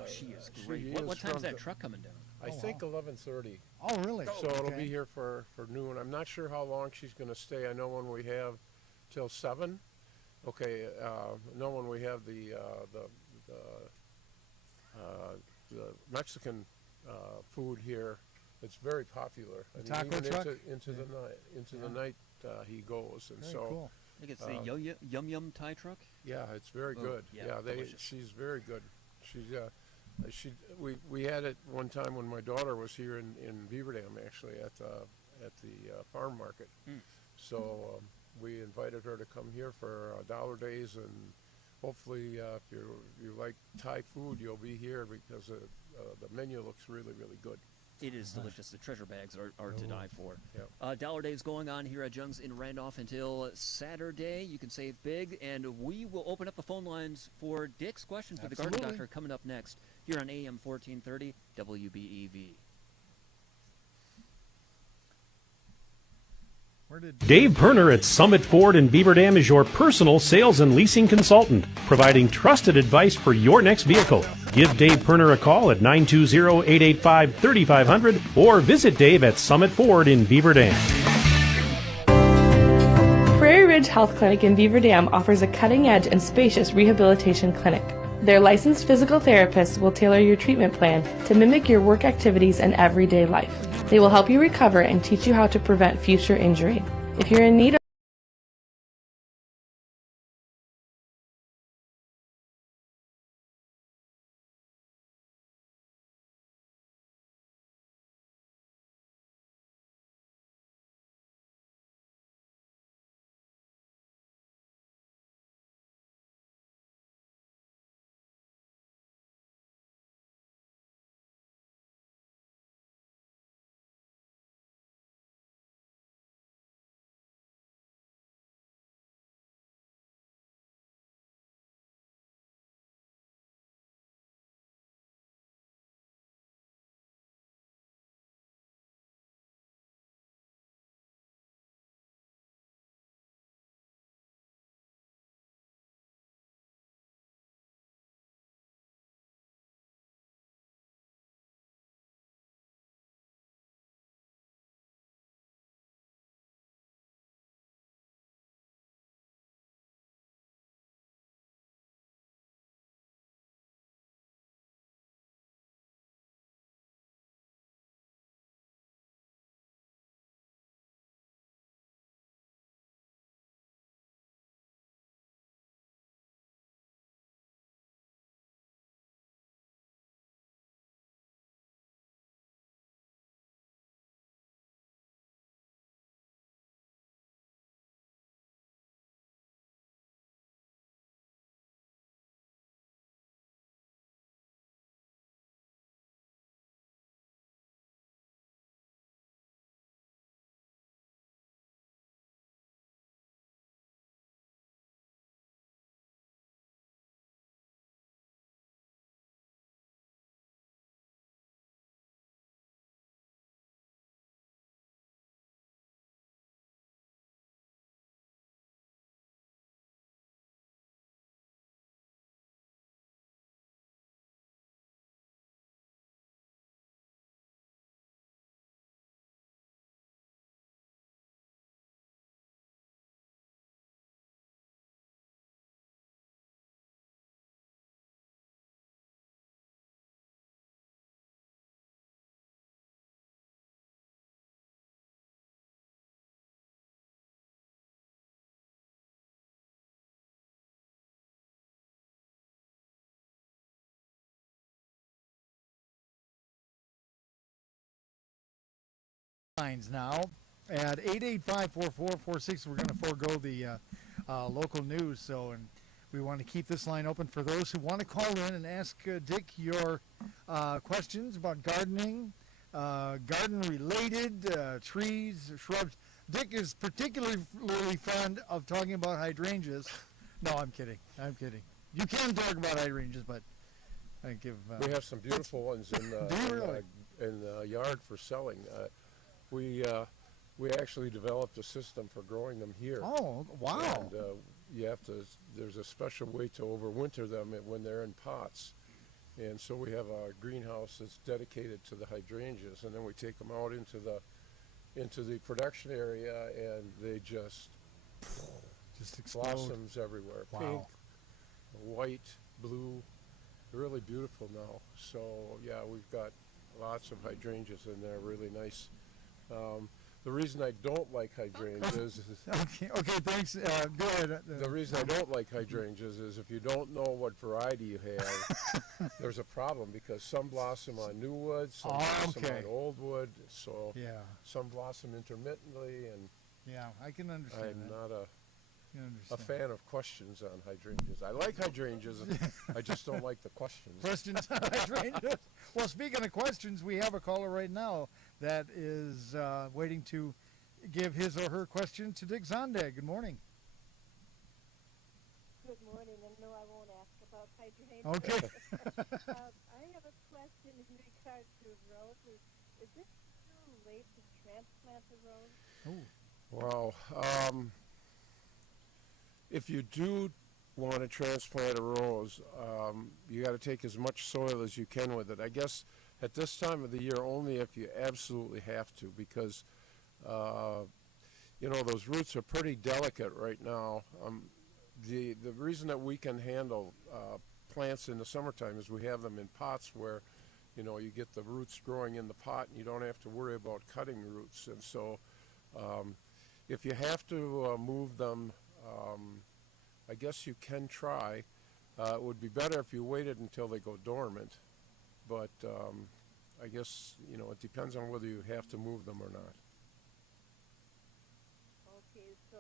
is great. What time's that truck coming down? I think 11:30. Oh, really? So it'll Okay. be here for noon. I'm not sure how long she's going to stay. I know when we have till 7. Okay, I know when we have the Mexican food here, it's very popular. The taco truck? Into the night he goes, and Very so. cool. I think it's the Yum Yum Thai truck. Yeah, it's very good. yeah, delicious. She's very good. We had it one time when my daughter was here in Beaver Dam, actually at the farm market. So we invited her to come here for Dollar Days, and hopefully if you like Thai food, you'll be here because the menu looks really, really good. It is delicious. The treasure bags are to die for. Yep. Dollar Days going on here at Jung's in Randolph until Saturday. You can save big, and we will open up the phone lines for Dick's questions with the Garden Doctor coming up next here on AM 1430 WBEV. Dave Perner at Summit Ford in Beaver Dam is your personal sales and leasing consultant, providing trusted advice for your next vehicle. Give Dave Perner a call at 920-885-3500 or visit Dave at Summit Ford in Beaver Dam. Prairie Ridge Health Clinic in Beaver Dam offers a cutting-edge and spacious rehabilitation clinic. Their licensed physical therapists will tailor your treatment plan to mimic your work activities and everyday life. They will help you recover and teach you how to prevent future injury. If you're in need of Lines now at 885-4446. We're going to forego the local news, and we want to keep this line open for those who want to call in and ask Dick your questions about gardening, garden-related trees, shrubs. Dick is particularly fond of talking about hydrangeas. No, I'm kidding. You can talk about hydrangeas, but I give. We have some beautiful ones in the yard for selling. We actually developed a system for growing them here. Oh, wow! And there's a special way to overwinter them when they're in pots, And so we have a greenhouse that's dedicated to the hydrangeas, and then we take them out into the production area, and they just explode. blossoms everywhere. Wow. Pink, white, blue, really beautiful now. So yeah, we've got lots of hydrangeas in there, really nice. The reason I don't like hydrangeas is Okay, thanks. Go ahead. the reason I don't like hydrangeas is if you don't know what variety you have, there's a problem, because some blossom on new wood, some blossom on old wood, so Yeah. some blossom intermittently, and Yeah, I can understand I'm that. not a Can understand. fan of questions on hydrangeas. I like hydrangeas, I just don't like the questions. Questions on hydrangeas. Well, speaking of questions, we have a caller right now that is waiting to give his or her question to Dick Zondag. Good morning. Good morning, and no, I won't ask about hydrangeas. Okay. I have a question in regards to roses. Is it too late to transplant a rose? Wow. If you do want to transplant a rose, you got to take as much soil as you can with it. I guess at this time of the year, only if you absolutely have to, because those roots are pretty delicate right now. The reason that we can handle plants in the summertime is we have them in pots where you get the roots growing in the pot, and you don't have to worry about cutting roots. And so if you have to move them, I guess you can try. It would be better if you waited until they go dormant, but I guess it depends on whether you have to move them or not. Okay, so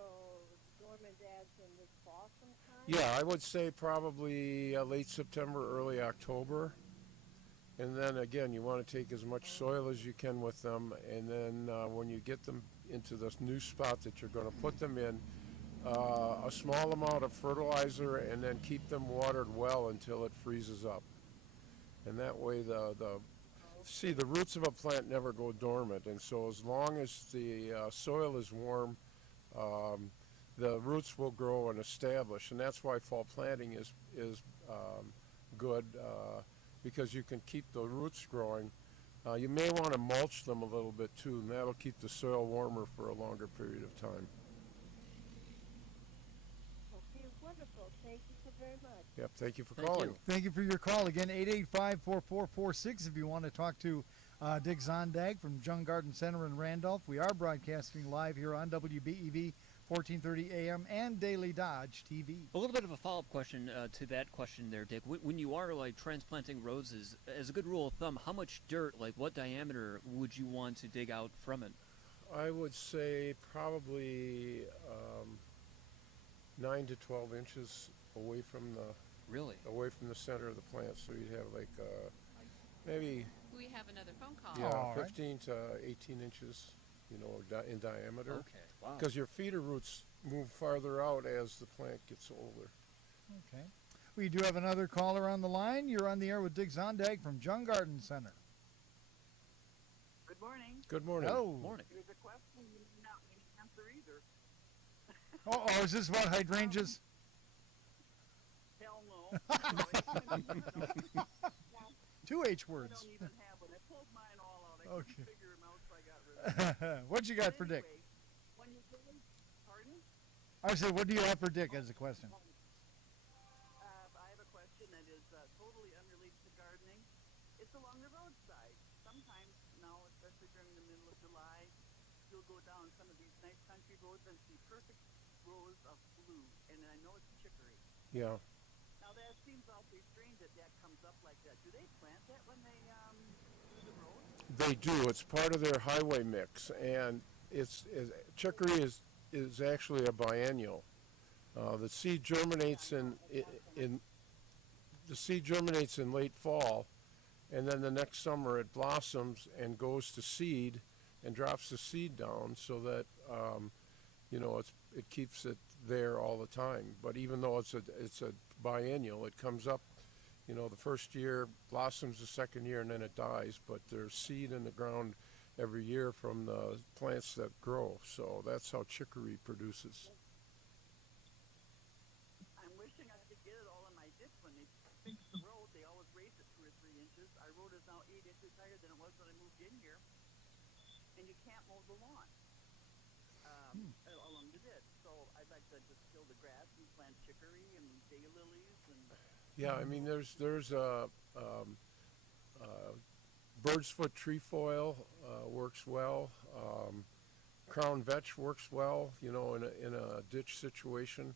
dormant as in this fall sometime? Yeah, I would say probably late September, early October. And then again, you want to take as much soil as you can with them, and then when you get them into this new spot that you're going to put them in, a small amount of fertilizer, and then keep them watered well until it freezes up. And that way the roots of a plant never go dormant, and so as long as the soil is warm, the roots will grow and establish. And that's why fall planting is good, because you can keep the roots growing. You may want to mulch them a little bit too, and that'll keep the soil warmer for a longer period of time. Okay, wonderful. Thank you so very much. Yep, thank you for calling. Thank you for your call. Again, 885-4446 if you want to talk to Dick Zondag from Jung Garden Center in Randolph. We are broadcasting live here on WBEV 1430 AM and Daily Dodge TV. A little bit of a follow-up question to that question there, Dick. When you are transplanting roses, as a good rule of thumb, how much dirt, what diameter would you want to dig out from it? I would say probably 9 to 12 inches away from the center of the plant. So you'd have maybe we have another phone call. 15 to 18 inches, in diameter. Okay, wow. Because your feeder roots move farther out as the plant gets older. Okay. We do have another caller on the line. You're on the air with Dick Zondag from Jung Garden Center. Good morning. Good morning. Hello. Morning. Here's a question you may not need an answer either. Oh, is this about hydrangeas? Hell no. 2 H words. I don't even have one. I pulled mine all out. I couldn't figure them out, so I got rid of them. What you got for Dick? When you pardon? I said, what do you have for Dick as a question? I have a question that is totally unrelated to gardening. It's along the roadside. Sometimes now, especially during the middle of July, you'll go down some of these nice country roads and see perfect rows of blue. And I know it's chicory. Yeah. Now that seems awfully strange that comes up like that. Do they plant that when they do the road? They do. It's part of their highway mix, and chicory is actually a biennial. The seed germinates in late fall, and then the next summer it blossoms and goes to seed and drops the seed down, so that it keeps it there all the time. But even though it's a biennial, it comes up, the first year, blossoms the second year, and then it dies. But there's seed in the ground every year from the plants that grow. So that's how chicory produces. I'm wishing I could get it all in my ditch. When they fix the road, they always raise it 2 or of the lawn along the ditch. So I'd like to just kill the grass and plant chicory and daylilies and. Yeah, I mean, there's bird's foot trefoil works well. Crown vetch works well, you know, in a ditch situation.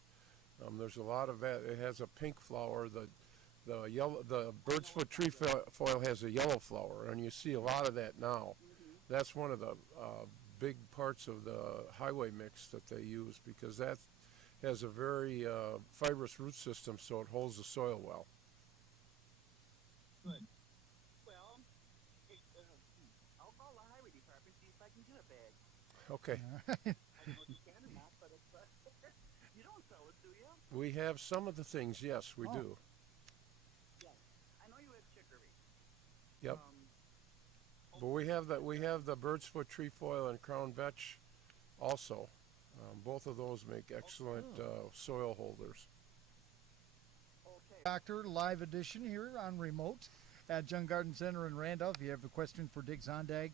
There's a lot of that. It has a pink flower. The bird's foot trefoil has a yellow flower, and you see a lot of that now. That's one of the big parts of the highway mix that they use, because that has a very fibrous root system, so it holds the soil well. Good. Well, hey, I'll call the highway department, see if I can get a bag. Okay. I don't know if you can or not, but it's, you don't sell it, do you? We have some of the things, yes, we do. Yes. I know you have chicory. Yep. But we have the bird's foot trefoil and crown vetch also. Both of those make excellent soil holders. Doctor, live edition here on remote at Jung Garden Center in Randolph. If you have a question for Dick Zondag,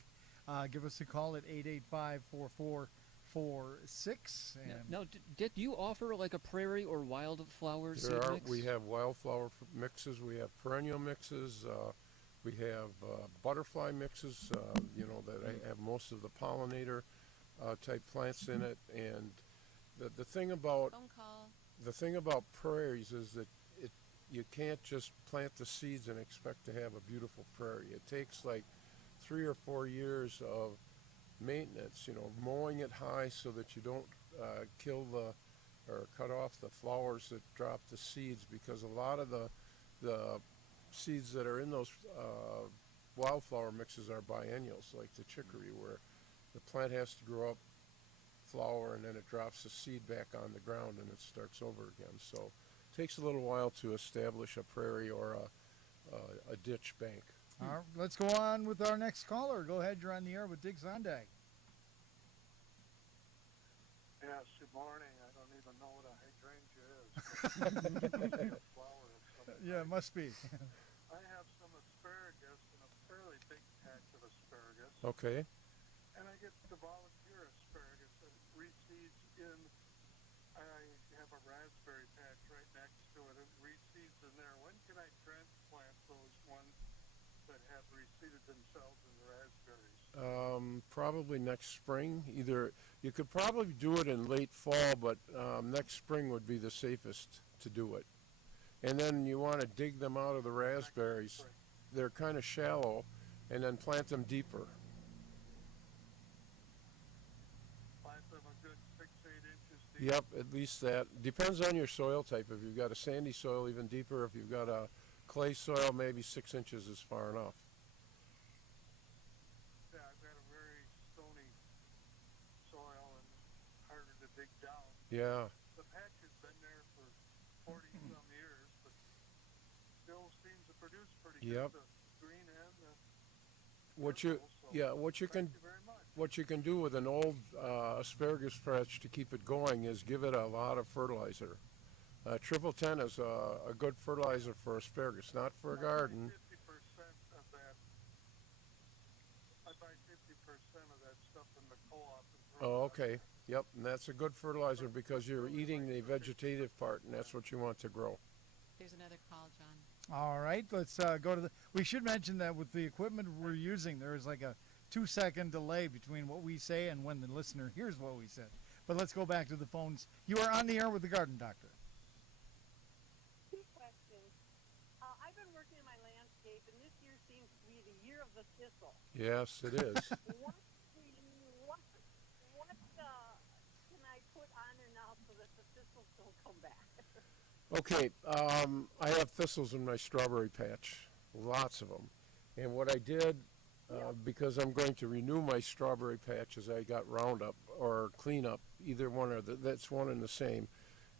give us a call at 885-4446. Now, Dick, do you offer like a prairie or wildflower seed mix? We have wildflower mixes. We have perennial mixes. We have butterfly mixes, you know, that have most of the pollinator type plants in it. And the thing about prairies is that you can't just plant the seeds and expect to have a beautiful prairie. It takes like 3 or 4 years of maintenance, you know, mowing it high so that you don't kill or cut off the flowers that drop the seeds, because a lot of the seeds that are in those wildflower mixes are biennials, like the chicory, where the plant has to grow up, flower, and then it drops the seed back on the ground and it starts over again. So it takes a little while to establish a prairie or a ditch bank. All right, let's go on with our next caller. Go ahead, you're on the air with Dick Zondag. Yes, good morning. I don't even know what a hydrangea is. Yeah, it must be. I have some asparagus and a fairly big patch of asparagus. Okay. And I get the volunteer asparagus that reseeds in. I have a raspberry patch right next to it. It reseeds in there. When can I transplant those ones that have reseeded themselves in the raspberries? Probably next spring. Either you could probably do it in late fall, but next spring would be the safest to do it. And then you want to dig them out of the raspberries. They're kind of shallow, and then plant them deeper. Plant them a good 6-8 inches deep. Yep, at least that. Depends on your soil type. If you've got a sandy soil, even deeper. If you've got a clay soil, maybe 6 inches is far enough. Yeah, I've got a very stony soil and harder to dig down. Yeah. The patch has been there for 40-some years, but still seems to produce pretty Yep. good. The green and the what you can do with an old asparagus patch to keep it going is give it a lot of fertilizer. Triple 10 is a good fertilizer for asparagus, not for a garden. 50% of that. I buy 50% of that stuff in the co-op. Oh, okay. Yep, and that's a good fertilizer because you're eating the vegetative part, and that's what you want to grow. There's another call, John. All right, let's go to the. We should mention that with the equipment we're using, there is like a 2-second delay between what we say and when the listener hears what we said. But let's go back to the phones. You are on the air with the Garden Doctor. 2 questions. I've been working in my landscape, and this year seems to be the year of the thistle. Yes, it is. What can I put on there now so that the thistles don't come back? Okay, I have thistles in my strawberry patch, lots of them. And what I did, because I'm going to renew my strawberry patch, is I got Roundup or Cleanup, either one or that's one and the same.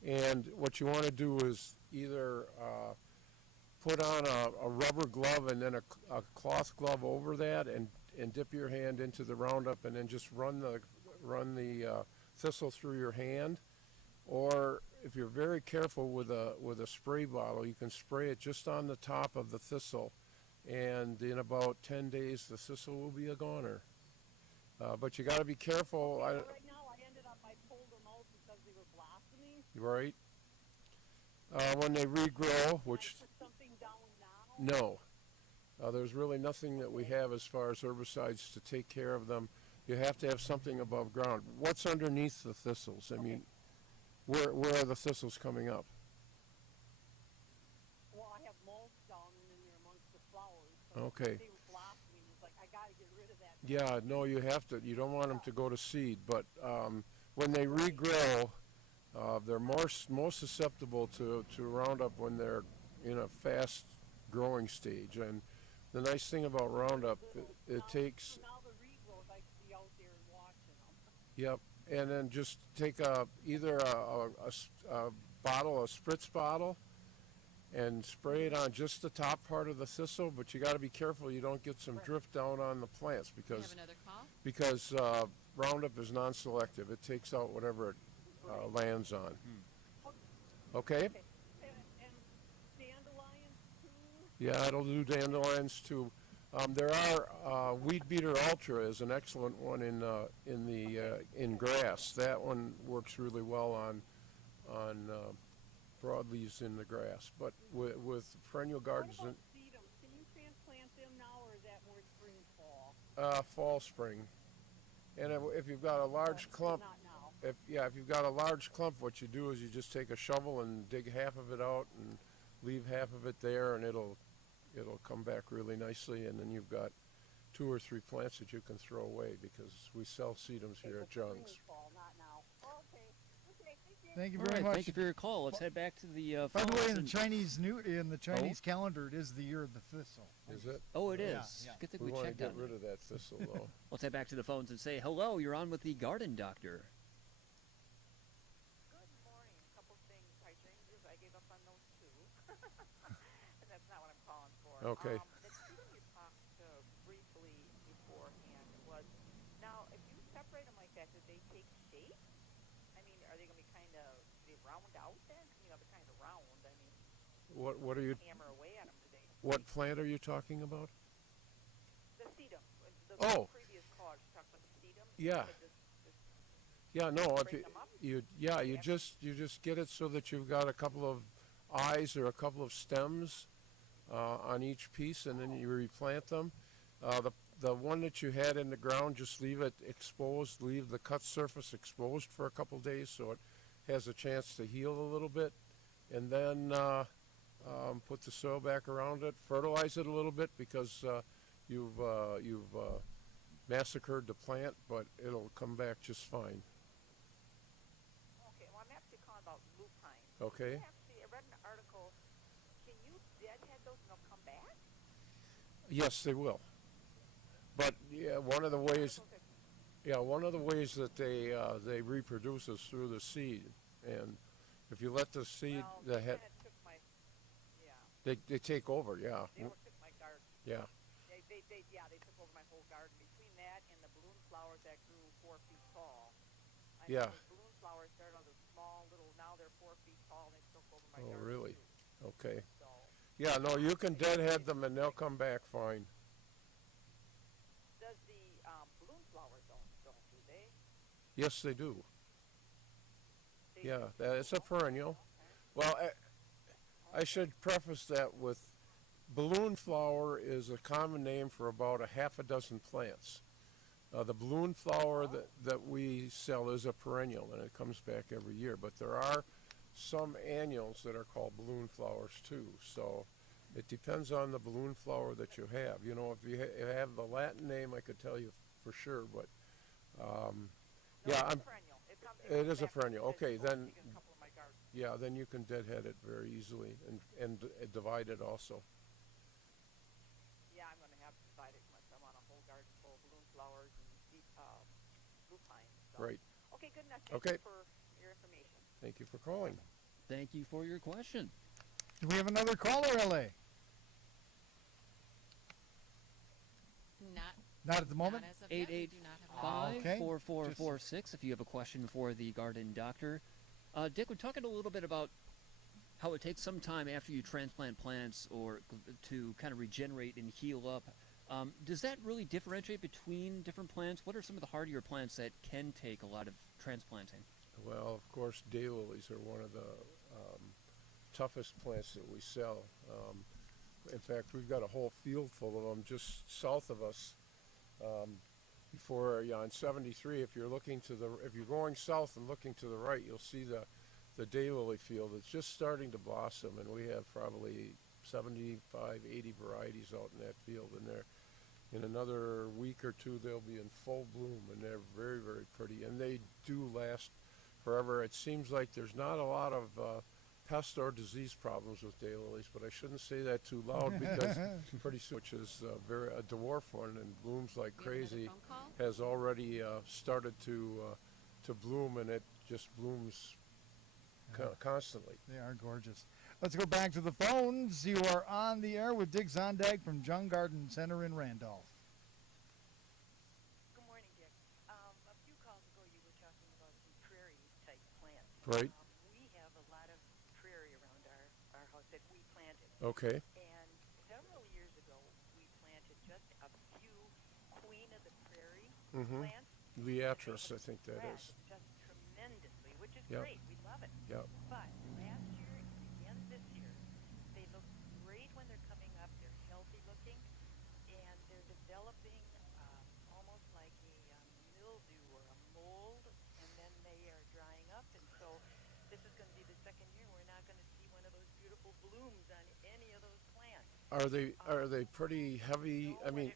And what you want to do is either put on a rubber glove and then a cloth glove over that, and dip your hand into the Roundup, and then just run the thistle through your hand. Or if you're very careful with a spray bottle, you can spray it just on the top of the thistle, and in about 10 days the thistle will be a goner. But you got to be careful. Right now, I ended up, I pulled them out because they were blossoming. Right. When they regrow, which Can I put something down now? no. There's really nothing that we have as far as herbicides to take care of them. You have to have something above ground. What's underneath the thistles? I mean, where are the thistles coming up? Well, I have mulch down in there amongst the flowers. So Okay. they were blossoming. It's like, I got to get rid of that. Yeah, no, you have to. You don't want them to go to seed. But when they regrow, they're most susceptible to Roundup when they're in a fast growing stage. And the nice thing about Roundup, it takes. Now the regrowth, I can be out there and watching them. Yep, and then just take either a bottle, a spritz bottle, and spray it on just the top part of the thistle. But you got to be careful you don't get some drift down on the plants because Roundup is non-selective. It takes out whatever it lands on. Okay. And dandelions too? Yeah, it'll do dandelions too. There are Weed Beater Ultra is an excellent one in grass. That one works really well on broadleaves in the grass. But with perennial gardens, What about sedums? Can you transplant them now, or is that more spring, fall? Fall, spring. And if you've got a large clump, Not now. if you've got a large clump, what you do is you just take a shovel and dig half of it out and leave half of it there, and it'll come back really nicely, and then you've got 2 or 3 plants that you can throw away because we sell sedums here at Jung's. Fall, not now. Okay. Okay, thank you. Thank you All very right, much. thank you for your call. Let's head back to the By the way, phones in the and- Chinese calendar, it is the year of the thistle. Is it? Oh, it is. Yeah, yeah. Good thing We we want to checked get on rid it. of that thistle, though. Let's head back to the phones and say, hello, you're on with the Garden Doctor. Good morning. A couple things. Hydrangeas, I gave up on those too. And that's not what I'm calling for. Okay. The sedum you talked briefly beforehand was, now, if you separate them like that, do they take shape? I mean, are they going to be kind of, they round out then? You know, they're kind of round. I mean, What are you? hammer away at them, do they? What plant are you talking about? The sedum. The Oh. previous call, you talked about the sedum. Yeah. Yeah, no. If break them up? you just get it so that you've got a couple of eyes or a couple of stems on each piece, and then you replant them. The one that you had in the ground, just leave it exposed. Leave the cut surface exposed for a couple of days so it has a chance to heal a little bit, and then put the soil back around it. Fertilize it a little bit because you've massacred the plant, but it'll come back just fine. Okay, well, I'm actually calling about lupine. Okay. I read an article. Can you deadhead those and they'll come back? Yes, they will. But yeah, one of the ways that they reproduce is through the seed, and if you let the seed, Well, the head, kinda took my, yeah, they take over. Yeah. they took my garden. Yeah. They took over my whole garden. Between that and the balloon flowers that grew 4 feet tall. I Yeah. mean, the balloon flowers started on the small little, now they're 4 feet tall and they took over my Oh, garden. really? too. Okay. So, Yeah. No, you can deadhead them and they'll come back fine. does the balloon flowers don't do they? Yes, they do. They Yeah, do? it's a perennial. Well, I should preface that with balloon flower is a common name for about a half a dozen plants. The balloon flower that we sell is a perennial, and it comes back every year. But there are some annuals that are called balloon flowers too. So it depends on the balloon flower that you have. You know, if you have the Latin name, I could tell you for sure. But yeah, it is a perennial. Okay, then. Yeah, then you can deadhead it very easily and divide it also. Yeah, I'm going to have to divide it once I want a whole garden full of balloon flowers and deep lupine. So. Right. Okay, good enough. Okay. Thank you for your information. Thank you for calling. Thank you for your question. Do we have another caller, LA? Not at the moment? Not as of yet. We do not have a 885-4446 if you have a question for the Garden Doctor. Dick, we're talking a little bit about how it takes some time after you transplant plants or to kind of regenerate and heal up. Does that really differentiate between different plants? What are some of the hardier plants that can take a lot of transplanting? Well, of course, daylilies are one of the toughest plants that we sell. In fact, we've got a whole field full of them just south of us. On 73, if you're going south and looking to the right, you'll see the daylily field. It's just starting to blossom, and we have probably 75, 80 varieties out in that field, and in another week or two they'll be in full bloom, and they're very, very pretty, and they do last forever. It seems like there's not a lot of pest or disease problems with daylilies, but I shouldn't say that too loud because pretty soon, which is a dwarf one and blooms like crazy, has already started to bloom, and it just blooms constantly. They are gorgeous. Let's go back to the phones. You are on the air with Dick Zondag from Jung Garden Center in Randolph. Good morning, Dick. A few calls ago, you were talking about some prairie-type plants. Right. We have a lot of prairie around our house that we planted. Okay. And several years ago, we planted just a few Queen of the Prairie plants. Leatris, I think that is. Just tremendously, which is Yep. great. We love it. Yep. But last year and this year, they look great when they're coming up. They're healthy looking, and they're developing almost like a mildew or a mold, and then they are drying up. And so this is going to be the second year we're not going to see one of those beautiful blooms on any of those plants. Are they pretty heavy? I mean,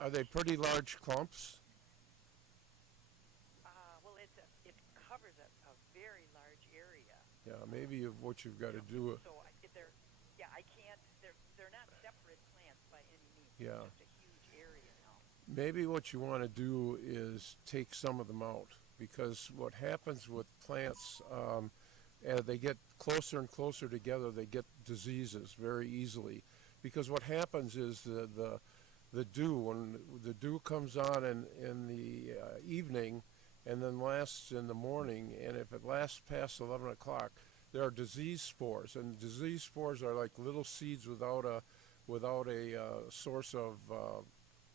are they pretty large clumps? Well, it covers a very large area. Yeah, maybe what you've got to do. So I can't. They're not separate plants by any means. Yeah. It's just a huge area now. Maybe what you want to do is take some of them out, because what happens with plants, as they get closer and closer together, they get diseases very easily. Because what happens is the dew, when the dew comes on in the evening and then lasts in the morning, and if it lasts past 11 o'clock, there are disease spores, and disease spores are like little seeds without a source of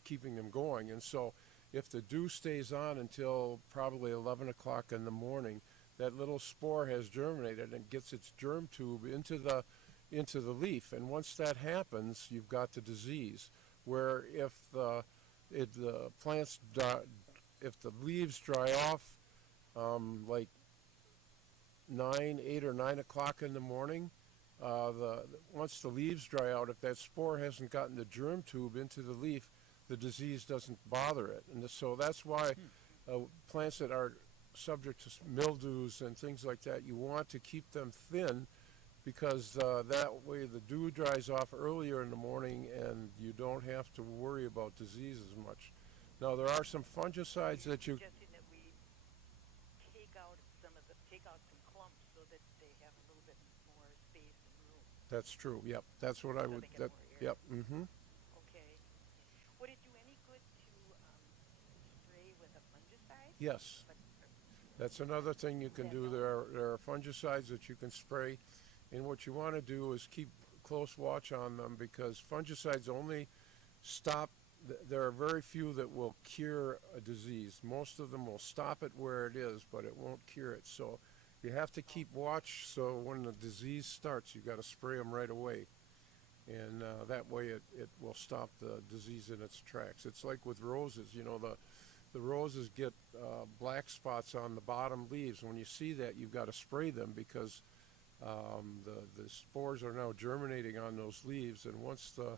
keeping them going. And so if the dew stays on until probably 11 o'clock in the morning, that little spore has germinated and gets its germ tube into the leaf, and once that happens, you've got the disease. Where if the leaves dry off like 8 or 9 o'clock in the morning, once the leaves dry out, if that spore hasn't gotten the germ tube into the leaf, the disease doesn't bother it. And so that's why plants that are subject to mildews and things like that, you want to keep them thin, because that way the dew dries off earlier in the morning and you don't have to worry about disease as much. Now, there are some fungicides that you... Suggesting that we take out some clumps so that they have a little bit more space and room. That's true, yep. That's what I would... Yep, mm-hmm. Okay. Would it do any good to spray with a fungicide? Yes. That's another thing you can do. There are fungicides that you can spray, and what you want to do is keep close watch on them, because fungicides only stop... There are very few that will cure a disease. Most of them will stop it where it is, but it won't cure it. So you have to keep watch, so when the disease starts, you've got to spray them right away. And that way it will stop the disease in its tracks. It's like with roses. You know, the roses get black spots on the bottom leaves. When you see that, you've got to spray them, because the spores are now germinating on those leaves, and once the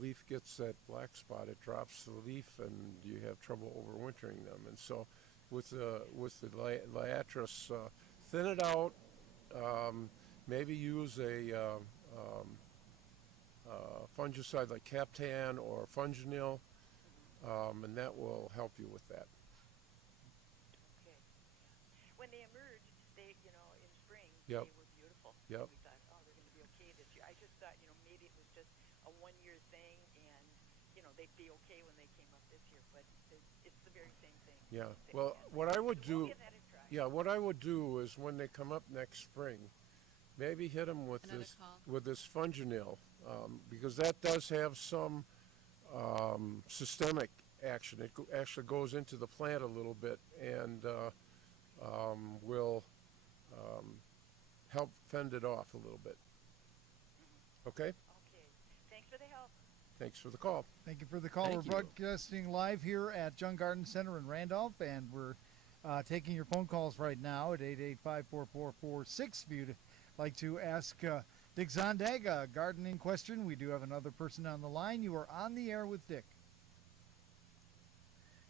leaf gets that black spot, it drops the leaf and you have trouble overwintering them. And so with the Leatris, thin it out, maybe use a fungicide like Captan or Funginil, and that will help you with that. Okay. When they emerged, in spring, Yep. they were beautiful. Yep. We thought, they're going to be okay this year. I just thought, maybe it was just a one-year thing, and, they'd be okay when they came up this year, but it's the very same thing. Yeah. Well, what I would do... Yeah, what I would do is when they come up next spring, maybe hit them with this Funginil, because that does have some systemic action. It actually goes into the plant a little bit and will help fend it off a little bit. Okay? Okay. Thanks for the help. Thanks for the call. Thank you for the call. Thank We're you. broadcasting live here at Jung Garden Center in Randolph, and we're taking your phone calls right now at 885-4446. If you'd like to ask Dick Zondag a gardening question, we do have another person on the line. You are on the air with Dick.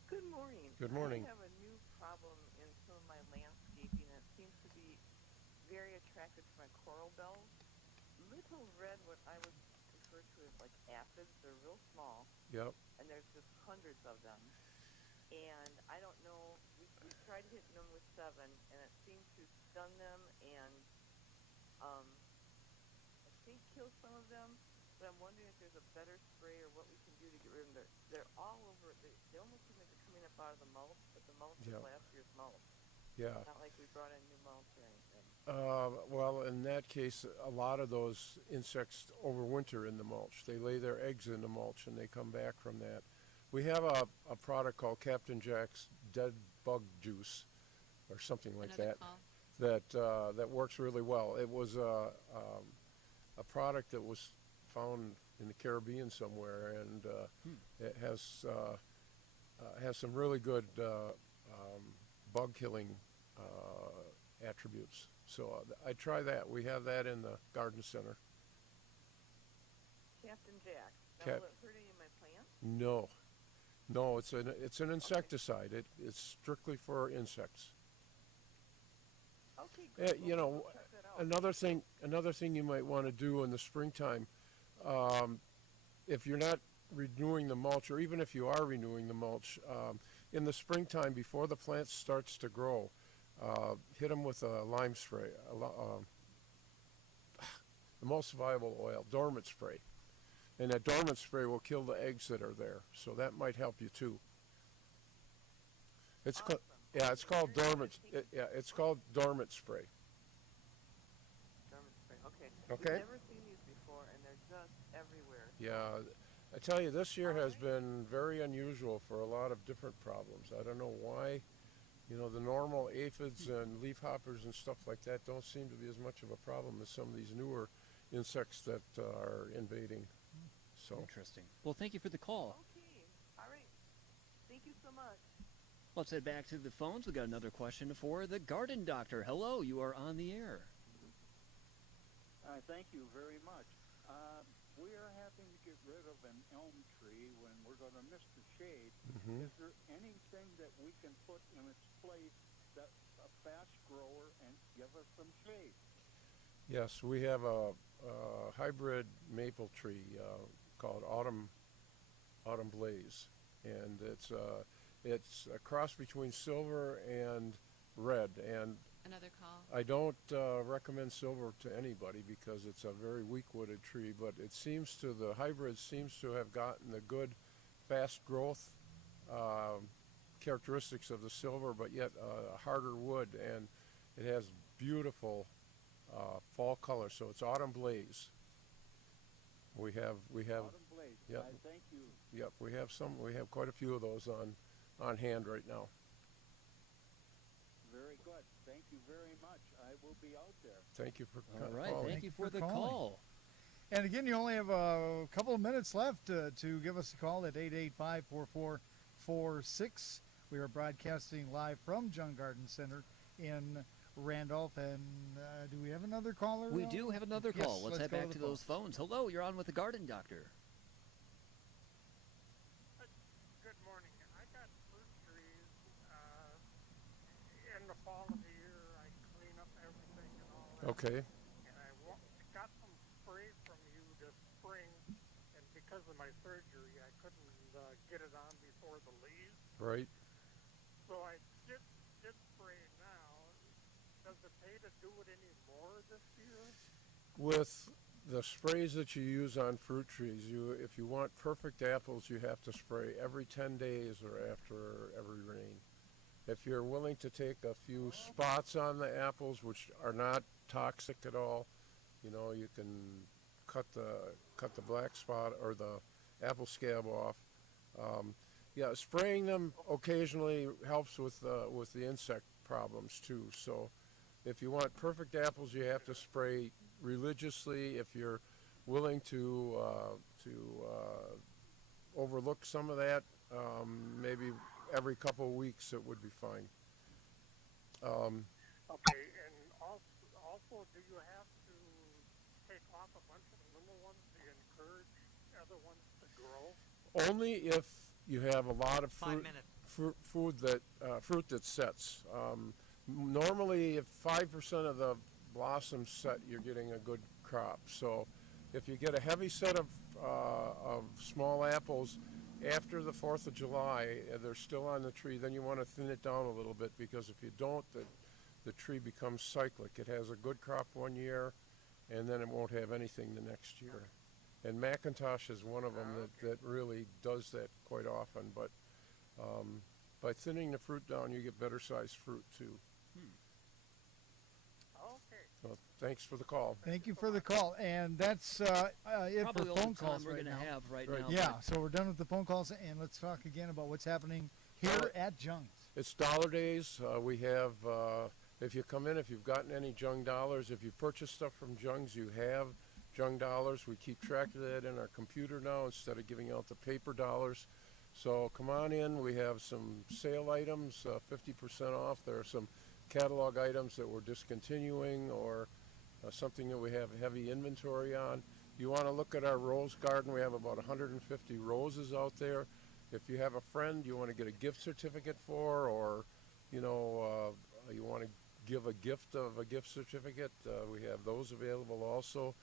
Good morning. Good morning. I have a new problem in some of my landscaping. It seems to be very attracted to my coral bells. Little red, what I would refer to as like aphids. They're real small. Yep. And there's just hundreds of them. And I don't know, we tried hitting them with 7, and it seemed to stun them and I think kill some of them. But I'm wondering if there's a better spray or what we can do to get rid of them. They're all over. They almost seem like they're coming up out of the mulch, but the mulch is last year's mulch. Yeah. It's not like we brought in new mulch or anything. Well, in that case, a lot of those insects overwinter in the mulch. They lay their eggs in the mulch and they come back from that. We have a product called Captain Jack's Dead Bug Juice or something like that works really well. It was a product that was found in the Caribbean somewhere, and it has some really good bug killing attributes. So I try that. We have that in the garden center. Captain Jack. Now, will it hurt any of my plants? No, it's an insecticide. It's strictly for insects. Okay, good. You know, another thing you might want to do in the springtime, if you're not renewing the mulch, or even if you are renewing the mulch, in the springtime before the plant starts to grow, hit them with a lime spray, emulsifiable oil, dormant spray. And that dormant spray will kill the eggs that are there. So that might help you too. It's awesome. It's called dormant. It's called dormant spray. Dormant spray. Okay. Okay. I've never seen these before, and they're just everywhere. Yeah, I tell you, this year has been very unusual for a lot of different problems. I don't know why. You know, the normal aphids and leafhoppers and stuff like that don't seem to be as much of a problem as some of these newer insects that are invading. So interesting. Well, thank you for the call. Okay. All right. Thank you so much. Let's head back to the phones. We got another question for the garden doctor. Hello, you are on the air. Thank you very much. We are having to get rid of an elm tree when we're going to miss the shade. Mhm. Is there anything that we can put in its place that's a fast grower and give us some shade? yes, we have a hybrid maple tree called Autumn Blaze, and it's a cross between silver and red. And Another call. I don't recommend silver to anybody because it's a very weak-wooded tree, but the hybrid seems to have gotten the good fast growth characteristics of the silver, but yet a harder wood, and it has beautiful fall color. So it's Autumn Blaze. We have Autumn Blaze. Yep. Thank you. Yep, we have quite a few of those on hand right now. Very good. Thank you very much. I will be out there. Thank you for All right, calling. thank you for the calling. call. And again, you only have a couple of minutes left to give us a call at 885-4446. We are broadcasting live from Jung Garden Center in Randolph. And do we have another caller? We do have another Yes, call. Let's head go back the to those phones. Hello, you're on with the garden doctor. Good morning. I got fruit trees. In the fall of the year, I clean up everything and all that. Okay. And I got some spray from you this spring, and because of my surgery, I couldn't get it on before the leaves. Right. So I did spray now. Does it pay to do it anymore this year? With the sprays that you use on fruit trees, if you want perfect apples, you have to spray every 10 days or after every rain. If you're willing to take a few spots on the apples, which are not toxic at all, you can cut the black spot or the apple scab off. Yeah, spraying them occasionally helps with the insect problems too. So if you want perfect apples, you have to spray religiously. If you're willing to overlook some of that, maybe every couple of weeks it would be fine. Okay, and also, do you have to take off a bunch of the little ones to encourage other ones to grow? Only if you have a lot of fruit that sets. Normally, if 5% of the blossoms set, you're getting a good crop. So, if you get a heavy set of small apples after the 4th of July, they're still on the tree, then you want to thin it down a little bit, because if you don't, the tree becomes cyclic. It has a good crop one year, and then it won't have anything the next year. And Macintosh is one of them that really does that quite often. But by thinning the fruit down, you get better sized fruit too. Okay. Well, thanks for the call. Thank you for the call. And that's it Probably for all phone the time calls we're right going to now. have right Right. now. Yeah, so we're done with the phone calls, and let's talk again about what's happening here at Jung's. It's dollar days. We have, if you come in, if you've gotten any Jung dollars, if you purchase stuff from Jung's, you have Jung dollars. We keep track of that in our computer now instead of giving out the paper dollars. So come on in. We have some sale items, 50% off. There are some catalog items that we're discontinuing, or something that we have heavy inventory on. You want to look at our rose garden. We have about 150 roses out there. If you have a friend you want to get a gift certificate for, or you want to give a gift of a gift certificate, we have those available also.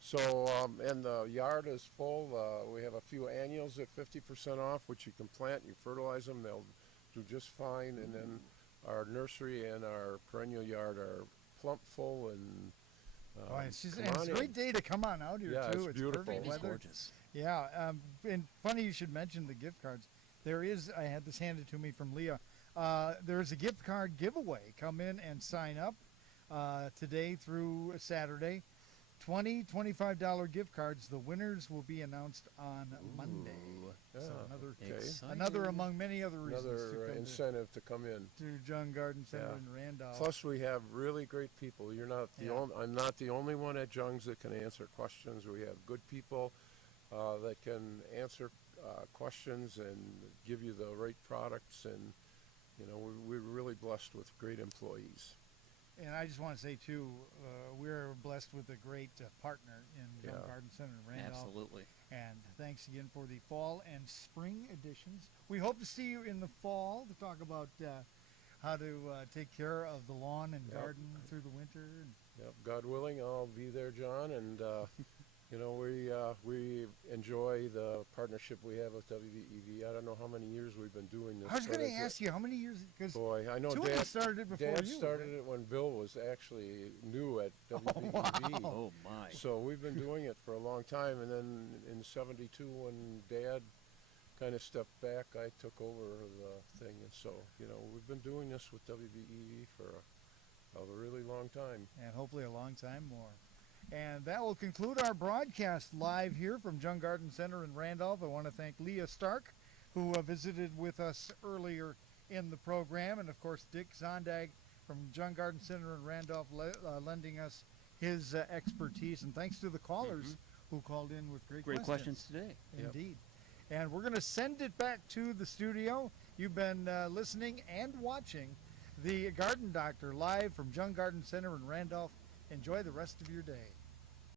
So, and the yard is full. We have a few annuals at 50% off, which you can plant. You fertilize them, they'll do just fine. And then our nursery and our perennial yard are plump full. And it's a great day to come on out here, too. It's beautiful. Perfect It's weather. gorgeous. Yeah, and funny you should mention the gift cards. I had this handed to me from Leah. There's a gift card giveaway. Come in and sign up today through Saturday. $25 gift cards. The winners will be announced on Monday. So another among many other reasons. Another incentive to come in to Jung Garden Center in Randolph. Plus, we have really great people. You're not the only. I'm not the only one at Jung's that can answer questions. We have good people that can answer questions and give you the right products. And we're really blessed with great employees. And I just want to say, too, we're blessed with a great partner in Jung Garden Center in Randolph. Absolutely. And thanks again for the fall and spring editions. We hope to see you in the fall to talk about how to take care of the lawn and garden through the winter. Yep, God willing, I'll be there, John. And, we enjoy the partnership we have with WBEV. I don't know how many years we've been doing this. I was going to ask you, how many years? Boy, I know Dad started it before Dad you. started it when Bill was actually new at WBEV. Oh, my. So we've been doing it for a long time. And then in 72, when Dad kind of stepped back, I took over the thing. And so, we've been doing this with WBEV for a really long time. And hopefully a long time more. And that will conclude our broadcast live here from Jung Garden Center in Randolph. I want to thank Leah Stark, who visited with us earlier in the program, and, of course, Dick Zondag from Jung Garden Center in Randolph lending us his expertise. And thanks to the callers who called in with great questions today. Indeed. Yep. And we're going to send it back to the studio. You've been listening and watching the Garden Doctor live from Jung Garden Center in Randolph. Enjoy the rest of your day.